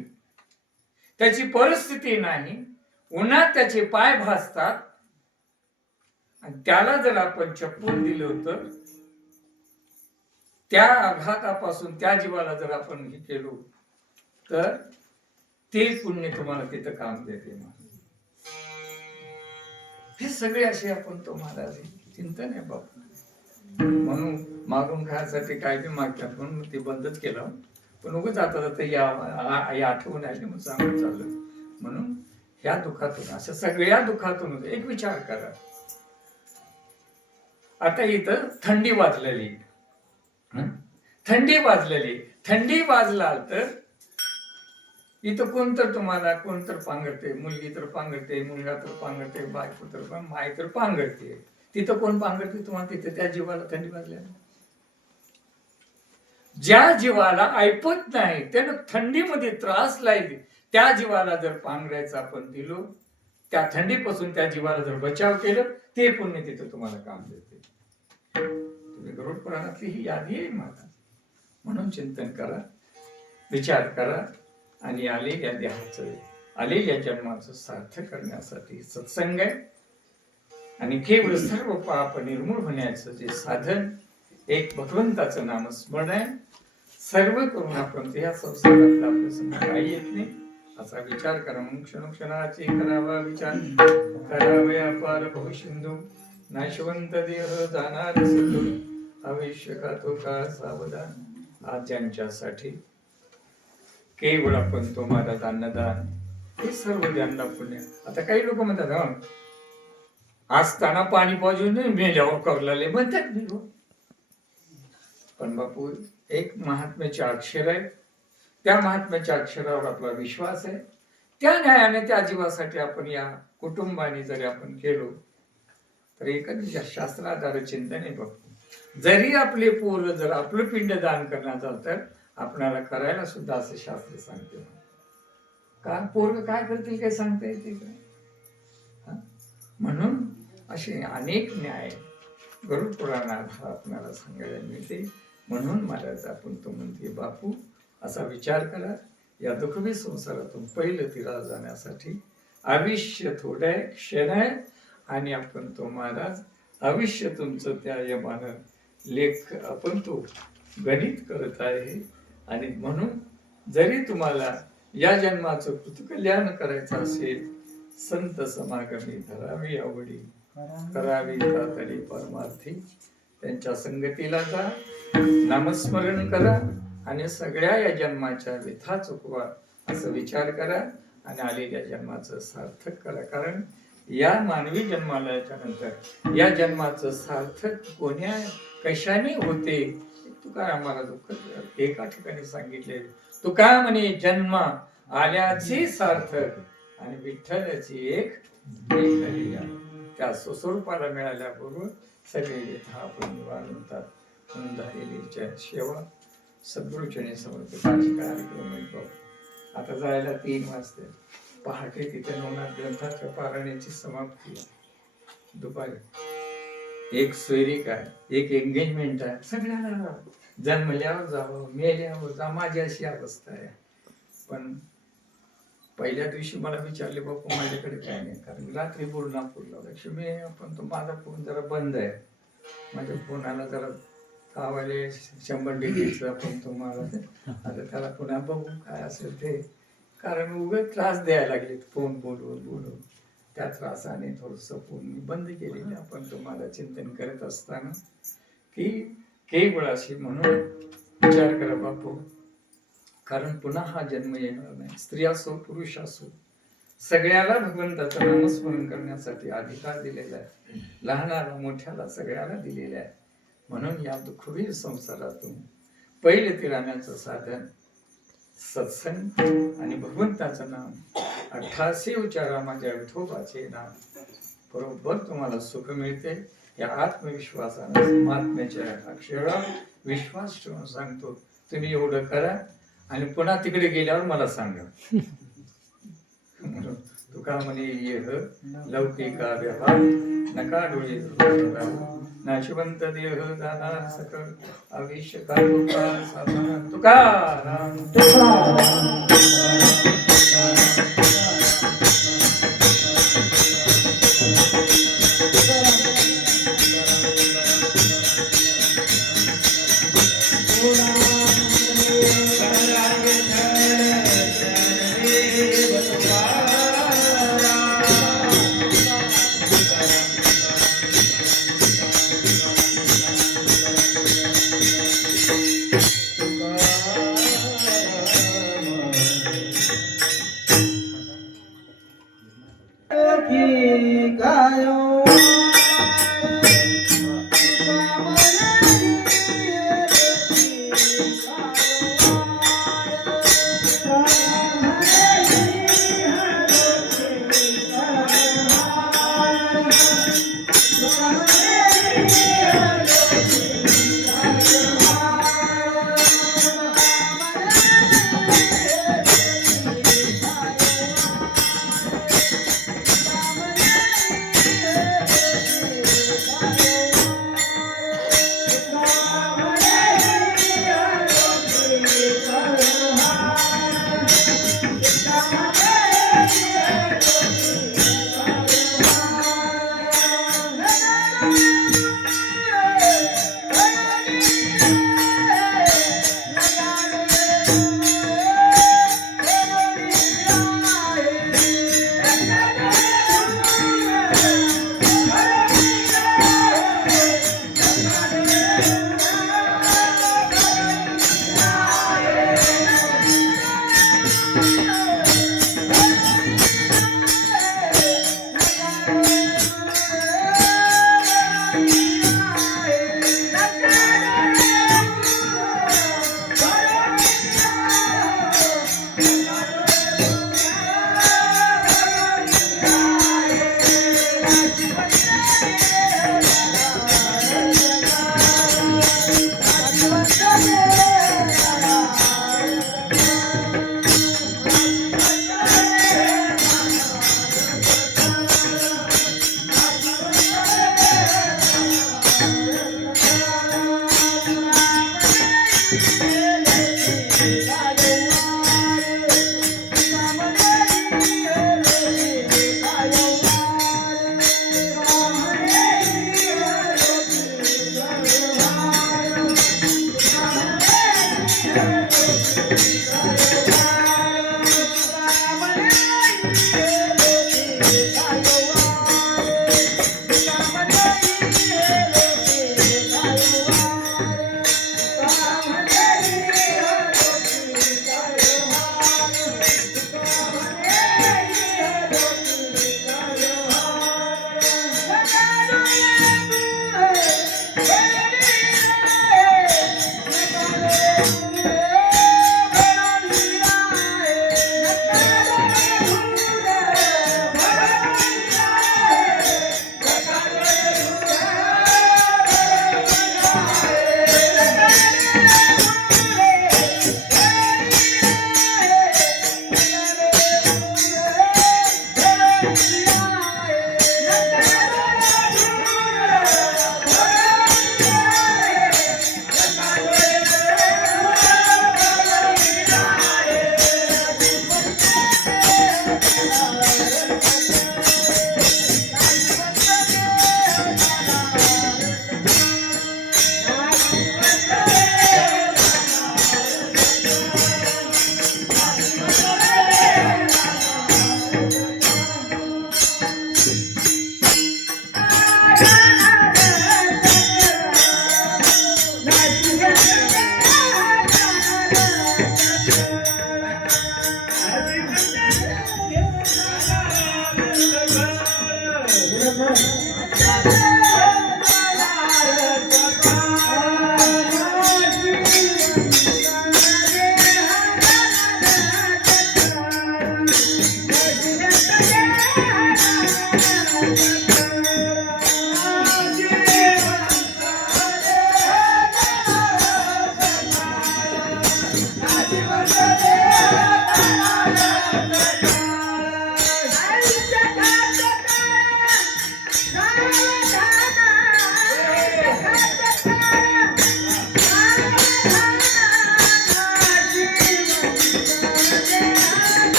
त्याची परिस्थिती नाही, उन्हात त्याचे पाय भासतात, आणि त्याला जर आपण चप्पल दिलं होतं, त्या आघातापासून त्या जीवाला जर आपण हे केलो तर ते पुण्य तुम्हाला तिथं काम देते. हे सगळे असे आपण तुम्हाला चिंतन आहे बाबा. म्हणून मागून खायसाठी काय बी मागतात म्हणून ते बंदच केलं. पण उगाच आता या आठवण आली म्हणून सांगून चाललं. म्हणून ह्या दुःखातून, अशा सगळ्या दुःखातून एक विचार करा. आता इथं थंडी वाजलेली, थंडी वाजला तर इथं कोणतर तुम्हाला कोणतर पांघरते, मुलगी तर पांघरते, मुलगा तर पांघरते, बायको तर माय तर पांघरते. तिथं कोण पांघरते तुम्हाला? तिथे त्या जीवाला थंडी वाजल्या. ज्या जीवाला ऐपत नाही, त्यानं थंडीमध्ये त्रास लागली, त्या जीवाला जर पांघरायचं आपण दिलो, त्या थंडीपासून त्या जीवाला जर बचाव केलं, ते पुण्य तिथं तुम्हाला काम देते. तुम्ही गरुड पुराणातली ही यादी आहे माझा. म्हणून चिंतन करा, विचार करा, आणि आलेल्या देहाचं, आलेल्या जन्माचं सार्थक करण्यासाठी सत्संग आहे. आणि केवळ सर्व पाप निर्मूळ होण्याचं जे साधन एक भगवंताचं नामस्मरण आहे. सर्व करून आपण या संसारातला प्रसंग काही येत नाही असा विचार करा. मग क्षणोक्षणाचे करावा विचार करावे. अपार भवसिंधू नाशवंत देह जाणार सिंधू, आयुष्य खातो काळ सावधान. आज ज्यांच्यासाठी केवळ आपण तुम्हाला दानदान, हे सर्व ज्यांना पुण्य. आता काही लोक म्हणतात असताना पाणी पाजून मेल्यावर करलाले म्हणतात मी. पण बापू, एक महात्म्याचे अक्षर आहे, त्या महात्म्याच्या अक्षरावर आपला विश्वास आहे. त्या न्यायाने त्या जीवासाठी आपण या कुटुंबाने जरी आपण केलो तर एखाद्या शास्त्राधार चिंतन आहे बापू. जरी आपले पोर जर आपलं पिंड दान करण्यात आलं तर आपणाला करायला सुद्धा असं शास्त्र सांगते. का पोरग काय करतील काय सांगता येते का? म्हणून असे अनेक न्याय गरुड पुराणात आपल्याला सांगायला मिळते. म्हणून महाराज आपण तो म्हणते बापू, असा विचार करा. या दुःखमी संसारातून पहिलं तीराला जाण्यासाठी आयुष्य थोडं आहे, क्षण आहे. आणि आपण तो महाराज आयुष्य तुमचं त्या यमानं लेख आपण तो गणित करत आहे. आणि म्हणून जरी तुम्हाला या जन्माचं कृतकल्याण करायचं असेल, संत समागमी धरावी आवडी, करावी तरी परमार्थी. त्यांच्या संगतीला जा, नामस्मरण करा, आणि सगळ्या या जन्माच्या व्यथा चुकवा असं विचार करा, आणि आलेल्या जन्माचं सार्थक करा. कारण या मानवी जन्माला याच्यानंतर या जन्माचं सार्थक कोण्या कशाने होते तुका आम्हाला दुःख एका ठिकाणी सांगितले. तुका म्हणे जन्म आल्याची सार्थक, आणि विठ्ठलाची एक त्या स्वस्वरूपाला मिळाल्याबरोबर सगळे व्यथा आपण निवारण होतात. म्हणून झालेली सेवा सद्गुरूचरणी समर्पिताचे कार्यक्रम आता जायला 3 वाजते. पहाटे तिथे नवनाथ ग्रंथाच्या पारायणाची समाप्ती, दुपारी एक सोयरीक आहे, एक एंगेजमेंट आहे. सगळ्यांना जन्मल्यावर जावं, मेल्यावर जा, माझी अशी अवस्था आहे. पण पहिल्या दिवशी मला विचारले बापू माझ्याकडे काय नाही, कारण रात्री बुरणापूरला लक्ष्मी आपण तो माझा फोन जरा बंद आहे. माझ्या फोनाला जरा कावाले 100 डिग्रीचा पण तुम्हाला आता त्याला पुन्हा बघू काय असेल ते. कारण उगाच त्रास द्यायला लागले फोन बोलून त्या त्रासाने थोडस फोन बंद केलेले. आपण तुम्हाला चिंतन करत असताना की केवळ अशी म्हणून विचार करा बापू, कारण पुन्हा हा जन्म येणार नाही. स्त्री असो पुरुष असो, सगळ्याला भगवंताचं नामस्मरण करण्यासाठी अधिकार दिलेला आहे. लहानाला मोठ्याला सगळ्याला दिलेला आहे. म्हणून या दुःखवीर संसारातून पहिले ते राहण्याचं साधन सत्संग आणि भगवंताचं नाम 88 उच्चारा माझ्या विठोबाचे नाम. बरोबर तुम्हाला सुख मिळते. या आत्मविश्वासाने महात्म्याच्या अक्षरात विश्वास ठेवून सांगतो. तुम्ही एवढं करा आणि पुन्हा तिकडे गेल्यावर मला सांगा. तुका म्हणे येह लौकिका व्यवहार नका डोळे नाशवंत देह जाणार सकळ आयुष्य तुकाराम.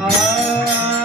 आ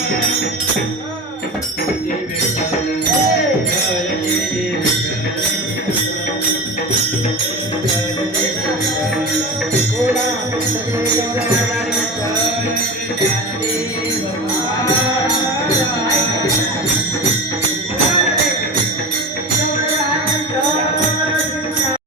Hare